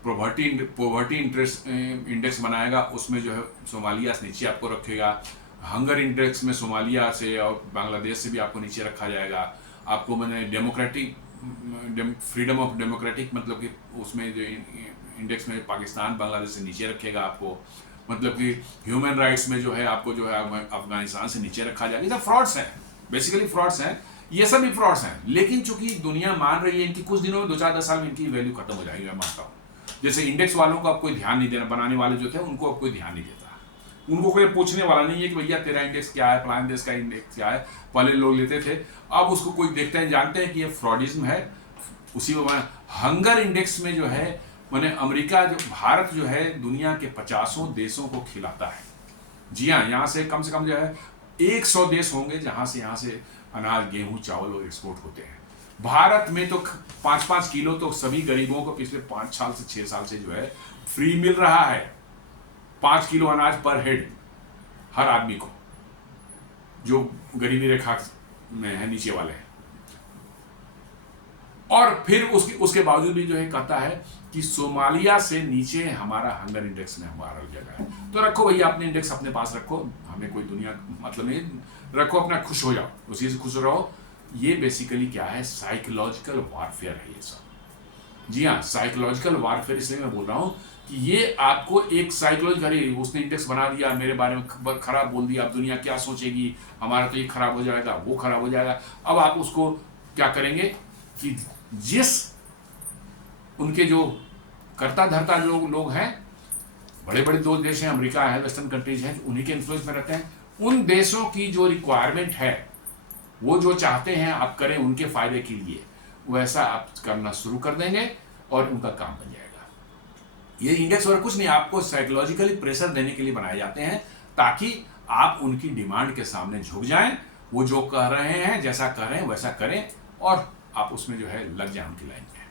पॉवर्टी इंडेक्स बनाएगा, उसमें जो है सोमालिया से नीचे आपको रखेगा। हंगर इंडेक्स में सोमालिया से और बांग्लादेश से भी आपको नीचे रखा जाएगा। आपको मैंने फ्रीडम ऑफ डेमोक्रेटिक मतलब कि उसमें जो इंडेक्स में पाकिस्तान बांग्लादेश से नीचे रखेगा आपको। मतलब कि ह्यूमन राइट्स में जो है आपको जो है अफगानिस्तान से नीचे रखा जाएगा। ये सब फ्रॉड्स हैं, बेसिकली फ्रॉड्स हैं, ये सब भी फ्रॉड्स हैं। लेकिन चूंकि दुनिया मान रही है, इनकी कुछ दिनों में 2-4-10 साल में इनकी वैल्यू खत्म हो जाएगी, मैं मानता हूँ। जैसे इंडेक्स वालों को अब कोई ध्यान नहीं देना, बनाने वाले जो थे उनको अब कोई ध्यान नहीं देता, उनको कोई पूछने वाला नहीं है कि भैया तेरा इंडेक्स क्या है, फलाने देश का इंडेक्स क्या है। पहले लोग लेते थे, अब उसको कोई देखते हैं, जानते हैं कि ये फ्रॉडिज्म है। उसी में हंगर इंडेक्स में जो है मैंने अमेरिका जो भारत जो है दुनिया के 50 देशों को खिलाता है। जी हाँ, यहाँ से कम जो है 100 देश होंगे जहाँ से अनाज, गेहूं, चावल और एक्सपोर्ट होते हैं। भारत में तो 5-5 किलो तो सभी गरीबों को पिछले 5 साल से 6 साल से जो है फ्री मिल रहा है। 5 किलो अनाज पर हेड हर आदमी को, जो गरीबी रेखा में है, नीचे वाले हैं। और फिर उसके बावजूद भी जो है कहता है कि सोमालिया से नीचे हमारा हंगर इंडेक्स में हमारा जगह है। तो रखो भैया, अपने इंडेक्स अपने पास रखो, हमें कोई दुनिया मतलब नहीं, रखो अपना, खुश हो जाओ, उसी से खुश रहो। ये बेसिकली क्या है, साइकोलॉजिकल वारफेयर है ये सब। जी हाँ, साइकोलॉजिकल वारफेयर इसलिए मैं बोल रहा हूँ कि ये आपको एक साइकोलॉजिकली, उसने इंडेक्स बना दिया, मेरे बारे में खराब बोल दिया, अब दुनिया क्या सोचेगी, हमारा तो ये खराब हो जाएगा, वो खराब हो जाएगा। अब आप उसको क्या करेंगे कि जिस उनके जो करता धरता लोग हैं, बड़े बड़े 2 देश हैं, अमेरिका है, वेस्टर्न कंट्रीज हैं, उन्हीं के इन्फ्लुएंस में रहते हैं। उन देशों की जो रिक्वायरमेंट है, वो जो चाहते हैं आप करें उनके फायदे के लिए, वैसा आप करना शुरू कर देंगे और उनका काम बन जाएगा। ये इंडेक्स और कुछ नहीं, आपको साइकोलॉजिकली प्रेशर देने के लिए बनाए जाते हैं, ताकि आप उनकी डिमांड के सामने झुक जाएं। वो जो कह रहे हैं, जैसा कह रहे हैं वैसा करें, और आप उसमें जो है लग जाए उनकी लाइन में।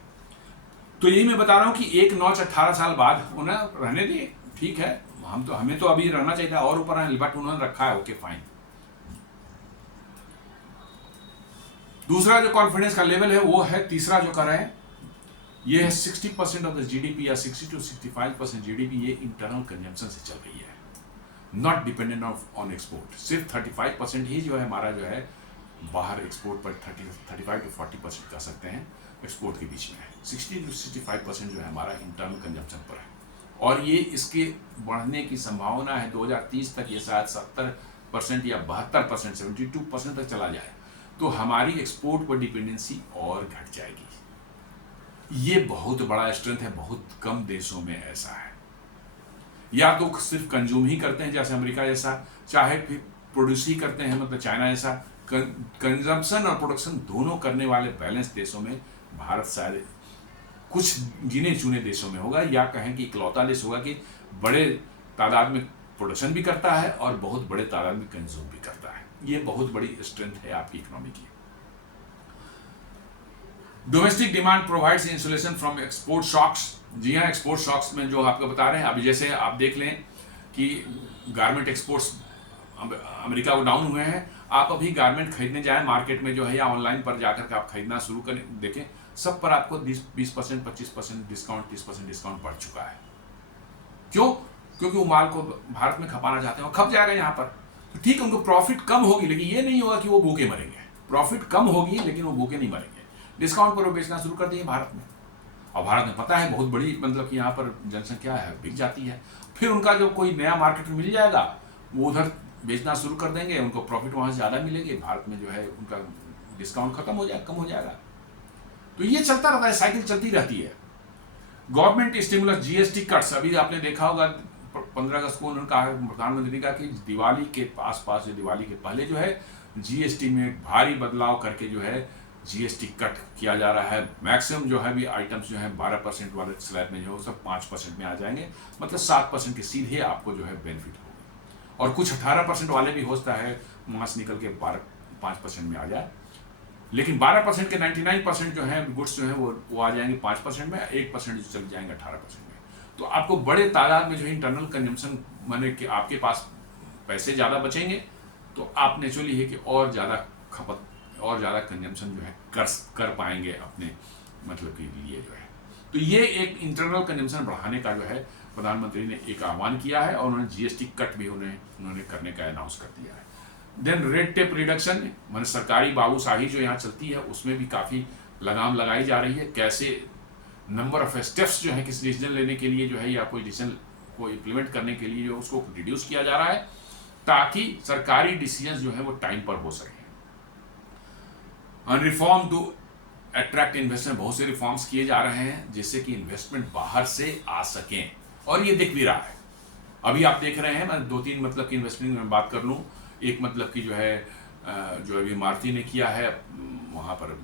तो यही मैं बता रहा हूं कि 1 नॉच 18 साल बाद उन्हें रहने दिए, ठीक है, हमें तो अभी रहना चाहिए था और ऊपर, बट उन्होंने रखा है, ओके फाइन। दूसरा जो कॉन्फिडेंस का लेवल है वो है, तीसरा जो कर रहे हैं ये है 60% ऑफ द जीडीपी या 60 to 65% जीडीपी, ये इंटरनल कंजम्पशन से चल रही है, नॉट डिपेंडेंट ऑन एक्सपोर्ट। सिर्फ 35% ही जो है हमारा जो है बाहर एक्सपोर्ट पर 35 to 40% कर सकते हैं, एक्सपोर्ट के बीच में है। 60 to 65% जो है हमारा इंटरनल कंजम्पशन पर है, और ये इसके बढ़ने की संभावना है 2030 तक ये शायद 70% या 72%, 72% तक चला जाए, तो हमारी एक्सपोर्ट पर डिपेंडेंसी और घट जाएगी। ये बहुत बड़ा स्ट्रेंथ है, बहुत कम देशों में ऐसा है। या तो सिर्फ कंज्यूम ही करते हैं जैसे अमेरिका जैसा, चाहे फिर प्रोड्यूस ही करते हैं मतलब चाइना जैसा। कंजम्पशन और प्रोडक्शन दोनों करने वाले बैलेंस देशों में भारत शायद कुछ गिने चुने देशों में होगा, या कहें कि इकलौता देश होगा कि बड़े तादाद में प्रोडक्शन भी करता है और बहुत बड़े तादाद में कंज्यूम भी करता है। ये बहुत बड़ी स्ट्रेंथ है आपकी इकोनॉमी की। Domestic demand provides insulation from export shocks. जी हाँ, एक्सपोर्ट शॉक्स में जो आपको बता रहे हैं, अभी जैसे आप देख लें कि गारमेंट एक्सपोर्ट्स अमेरिका को डाउन हुए हैं। आप अभी गारमेंट खरीदने जाएं मार्केट में जो है, या ऑनलाइन पर जाकर के आप खरीदना शुरू करें, देखें सब पर आपको 20%, 25% डिस्काउंट, 30% डिस्काउंट बढ़ चुका है। क्यों? क्योंकि वो माल को भारत में खपाना चाहते हैं और खप जाएगा यहाँ पर। तो ठीक है, उनको प्रॉफिट कम होगी, लेकिन ये नहीं होगा कि वो भूखे मरेंगे। प्रॉफिट कम होगी लेकिन वो भूखे नहीं मरेंगे। डिस्काउंट पर वो बेचना शुरू कर देंगे भारत में, और भारत में पता है बहुत बड़ी, मतलब कि यहाँ पर जनसंख्या है, बिक जाती है। फिर उनका जो कोई नया मार्केट मिल जाएगा, वो उधर बेचना शुरू कर देंगे, उनको प्रॉफिट वहाँ से ज़्यादा मिलेंगे, भारत में जो है उनका डिस्काउंट खत्म हो जाएगा, कम हो जाएगा। तो ये चलता रहता है, साइकिल चलती रहती है। गवर्नमेंट स्टिमुलस, जीएसटी कट्स, अभी आपने देखा होगा 15 अगस्त को उन्होंने कहा, प्रधानमंत्री ने कहा कि दिवाली के आसपास, दिवाली के पहले जो है जीएसटी में भारी बदलाव करके जो है जीएसटी कट किया जा रहा है। मैक्सिमम जो है भी आइटम्स जो है 12% वाले स्लैब में जो है सब 5% में आ जाएंगे, मतलब 7% के सीधे आपको जो है बेनिफिट होगा। और कुछ 18% वाले भी हो सकता है वहाँ से निकल के 5% में आ जाए, लेकिन 12% के 99% जो है गुड्स जो है वो आ जाएंगे 5% में, 1% जो चल जाएंगे 18% में। तो आपको बड़े तादाद में जो है इंटरनल कंजम्पशन, माने कि आपके पास पैसे ज़्यादा बचेंगे, तो आप नेचुरली है कि और ज़्यादा खपत और ज़्यादा कंजम्पशन जो है कर पाएंगे अपने मतलब के लिए जो है। तो ये एक इंटरनल कंजम्पशन बढ़ाने का जो है प्रधानमंत्री ने एक आह्वान किया है, और उन्होंने जीएसटी कट भी उन्होंने करने का अनाउंस कर दिया है। देन रेड टेप रिडक्शन, माने सरकारी बाबूशाही जो यहाँ चलती है उसमें भी काफ़ी लगाम लगाई जा रही है। कैसे नंबर ऑफ स्टेप्स जो है किसी डिसीजन लेने के लिए जो है, या कोई डिसीजन को इम्प्लीमेंट करने के लिए जो उसको रिड्यूस किया जा रहा है, ताकि सरकारी डिसीजन जो है वो टाइम पर हो सके। रिफॉर्म टू अट्रैक्ट इन्वेस्टमेंट, बहुत से रिफॉर्म्स किए जा रहे हैं जिससे कि इन्वेस्टमेंट बाहर से आ सकें, और ये दिख भी रहा है। अभी आप देख रहे हैं, मैं 2-3 मतलब की इन्वेस्टमेंट में बात कर लूँ। एक मतलब की जो है जो अभी मारुति ने किया है वहाँ पर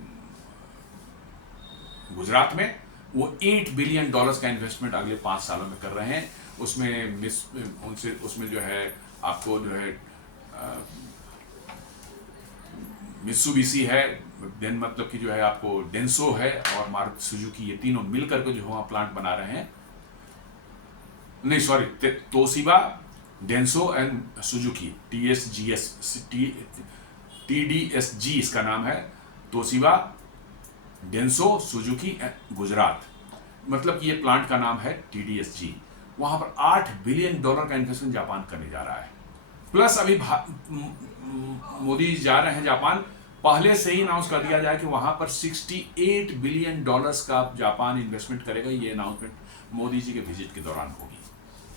गुजरात में, वो $8 बिलियन का इन्वेस्टमेंट अगले 5 सालों में कर रहे हैं। उसमें जो है आपको जो है मित्सुबिशी है, देन मतलब कि जो है आपको डेंसो है और मारुति सुजुकी, ये तीनों मिलकर के जो वहाँ प्लांट बना रहे हैं। नहीं sorry, Toshiba, Denso and Suzuki, TDSG इसका नाम है, तोशिबा, डेंसो, सुजुकी, गुजरात, मतलब कि ये प्लांट का नाम है TDSG। वहाँ पर $8 बिलियन का इन्वेस्टमेंट जापान करने जा रहा है। प्लस अभी मोदी जा रहे हैं जापान, पहले से ही अनाउंस कर दिया जाए कि वहाँ पर $68 बिलियन का जापान इन्वेस्टमेंट करेगा। ये अनाउंसमेंट मोदी जी के विजिट के दौरान होगी।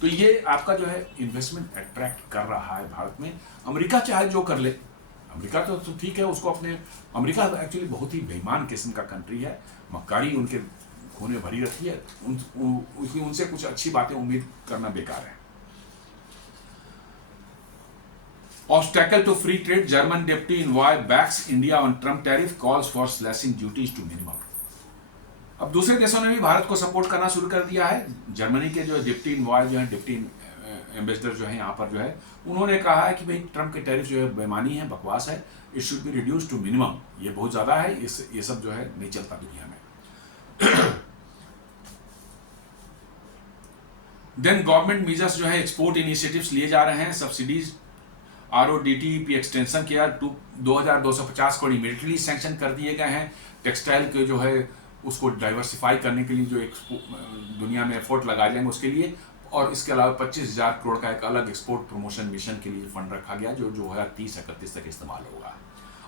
तो ये आपका जो है इन्वेस्टमेंट अट्रैक्ट कर रहा है भारत में। अमेरिका चाहे जो कर ले, अमेरिका तो ठीक है, उसको अपने, अमेरिका एक्चुअली बहुत ही बेईमान किस्म का कंट्री है, मक्कारी उनके खून भरी रहती है, उनसे कुछ अच्छी बातें उम्मीद करना बेकार है। Obstacle to free trade, German deputy envoy backs India on Trump tariff, calls for slashing duties to minimum। अब दूसरे देशों ने भी भारत को सपोर्ट करना शुरू कर दिया है। जर्मनी के जो डिप्टी इन्वॉय जो है, डिप्टी एम्बेसडर जो है यहाँ पर जो है, उन्होंने कहा है कि भाई ट्रम्प के टैरिफ जो है बेमानी है, बकवास है, it should be reduce to minimum, ये बहुत ज़्यादा है, ये सब जो है नहीं चलता दुनिया में। देन गवर्नमेंट मेजर्स जो है, एक्सपोर्ट इनिशिएटिव्स लिए जा रहे हैं। सब्सिडीज RODTEP एक्सटेंशन किया, 2250 करोड़ इमीडिएटली सैंक्शन कर दिए गए हैं। टेक्सटाइल के जो है उसको डाइवर्सिफाई करने के लिए जो दुनिया में एफर्ट लगाए जाएंगे उसके लिए, और इसके अलावा 25,000 करोड़ का एक अलग एक्सपोर्ट प्रमोशन मिशन के लिए फंड रखा गया, जो 2030-31 तक इस्तेमाल होगा।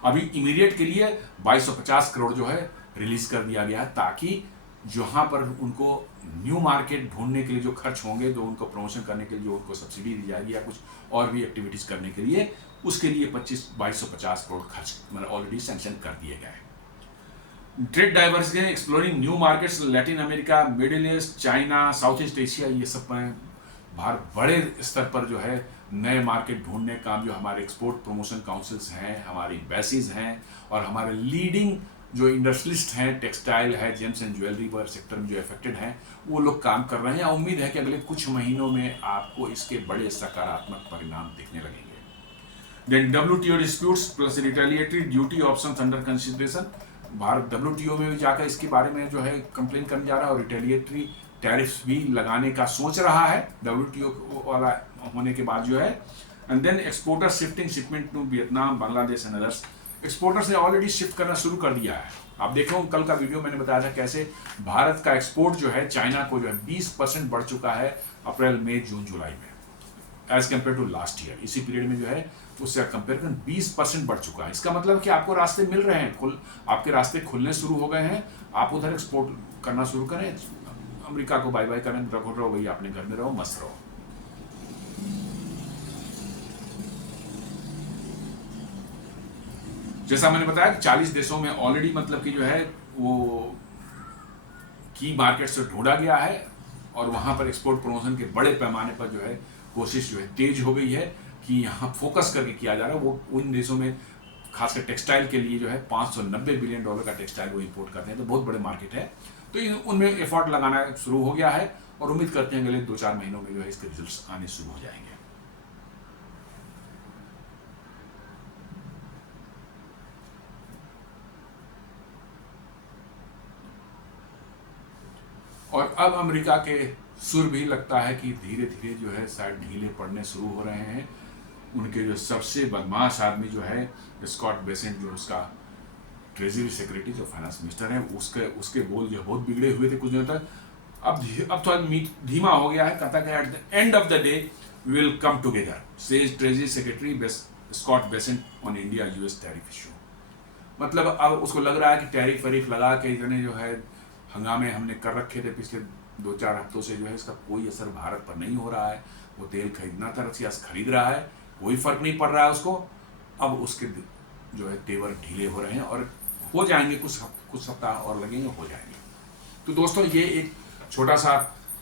अभी इमीडिएट के लिए 2250 करोड़ जो है रिलीज कर दिया गया है, ताकि जहाँ पर उनको न्यू मार्केट ढूंढने के लिए जो खर्च होंगे, जो उनको प्रमोशन करने के लिए जो उनको सब्सिडी दी जाएगी या कुछ और भी एक्टिविटीज करने के लिए, उसके लिए 2250 करोड़ खर्च मतलब ऑलरेडी सैंक्शन कर दिए गए। Trade diversity, exploring new markets, Latin America, middle east, China, south east Asia, ये सब भारत बड़े स्तर पर जो है नए मार्केट ढूंढने का जो हमारे एक्सपोर्ट प्रमोशन काउंसिल्स हैं, हमारी एम्बेसीज हैं, और हमारे लीडिंग जो इंडस्ट्रियलिस्ट हैं, टेक्सटाइल है, जेम्स एंड ज्वेलरी पर सेक्टर में जो अफेक्टेड हैं, वो लोग काम कर रहे हैं। उम्मीद है कि अगले कुछ महीनों में आपको इसके बड़े सकारात्मक परिणाम दिखने लगेंगे। Then WTO disputes plus retaliatory duty options under consideration, Bharat WTO में भी जाकर इसके बारे में जो है कंप्लेन करने जा रहा है और रिटेलिएटरी टैरिफ्स भी लगाने का सोच रहा है WTO वाला होने के बाद जो है। And then exporter shifting shipment to Vietnam, Bangladesh and others. Exporters ने ऑलरेडी शिफ्ट करना शुरू कर दिया है। आप देखो कल का वीडियो मैंने बताया था कैसे भारत का एक्सपोर्ट जो है चाइना को जो है 20% बढ़ चुका है अप्रैल, मई, जून, जुलाई में as compared to last year. इसी पीरियड में जो है उससे कंपेयर कर 20% बढ़ चुका है। इसका मतलब कि आपको रास्ते मिल रहे हैं, आपके रास्ते खुलने शुरू हो गए हैं, आप उधर एक्सपोर्ट करना शुरू करें। अमेरिका को बाय बाय करें, रहो भैया अपने घर में रहो, मस्त रहो। जैसा मैंने बताया कि 40 देशों में ऑलरेडी मतलब कि जो है वो की मार्केट से ढूंढा गया है और वहां पर एक्सपोर्ट प्रमोशन के बड़े पैमाने पर जो है कोशिश जो है तेज हो गई है कि यहाँ फोकस करके किया जा रहा है। वो उन देशों में खासकर टेक्सटाइल के लिए जो है $590 बिलियन का टेक्सटाइल वो इंपोर्ट करते हैं, तो बहुत बड़े मार्केट है। तो उनमें एफर्ट लगाना शुरू हो गया है और उम्मीद करते हैं अगले 2-4 महीनों में जो है इसके रिजल्ट्स आने शुरू हो जाएंगे। और अब अमेरिका के सुर भी लगता है कि धीरे धीरे जो है शायद ढीले पड़ने शुरू हो रहे हैं। उनके जो सबसे बदमाश आदमी जो है स्कॉट बेसेंट, जो उसका ट्रेजरी सेक्रेटरी, जो फाइनेंस मिनिस्टर है, उसके बोल जो बहुत बिगड़े हुए थे कुछ दिनों तक, अब थोड़ा धीमा हो गया है। कहता है at the end of the day we will come together, says treasury secretary Scott Bessent on India US tariff issue. मतलब अब उसको लग रहा है कि टैरिफ वैरिफ लगा के इतने जो है हंगामे हमने कर रखे थे पिछले 2-4 हफ्तों से, जो है इसका कोई असर भारत पर नहीं हो रहा है। वो तेल खरीदना था, रसिया खरीद रहा है, कोई फर्क नहीं पड़ रहा है उसको। अब उसके जो है तेवर ढीले हो रहे हैं और हो जाएंगे, कुछ सप्ताह और लगेंगे, हो जाएंगे। तो दोस्तों ये एक छोटा सा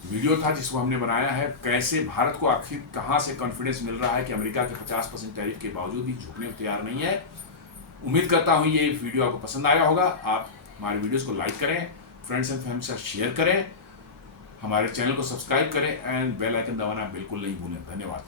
वीडियो था जिसको हमने बनाया है, कैसे भारत को आखिर कहाँ से कॉन्फिडेंस मिल रहा है कि अमेरिका के 50% टैरिफ के बावजूद भी झुकने को तैयार नहीं है। उम्मीद करता हूँ ये वीडियो आपको पसंद आया होगा। आप हमारे वीडियोस को लाइक करें, फ्रेंड्स एंड फैमिली से शेयर करें, हमारे चैनल को सब्सक्राइब करें एंड बेल आइकन दबाना बिल्कुल नहीं भूलें। धन्यवाद।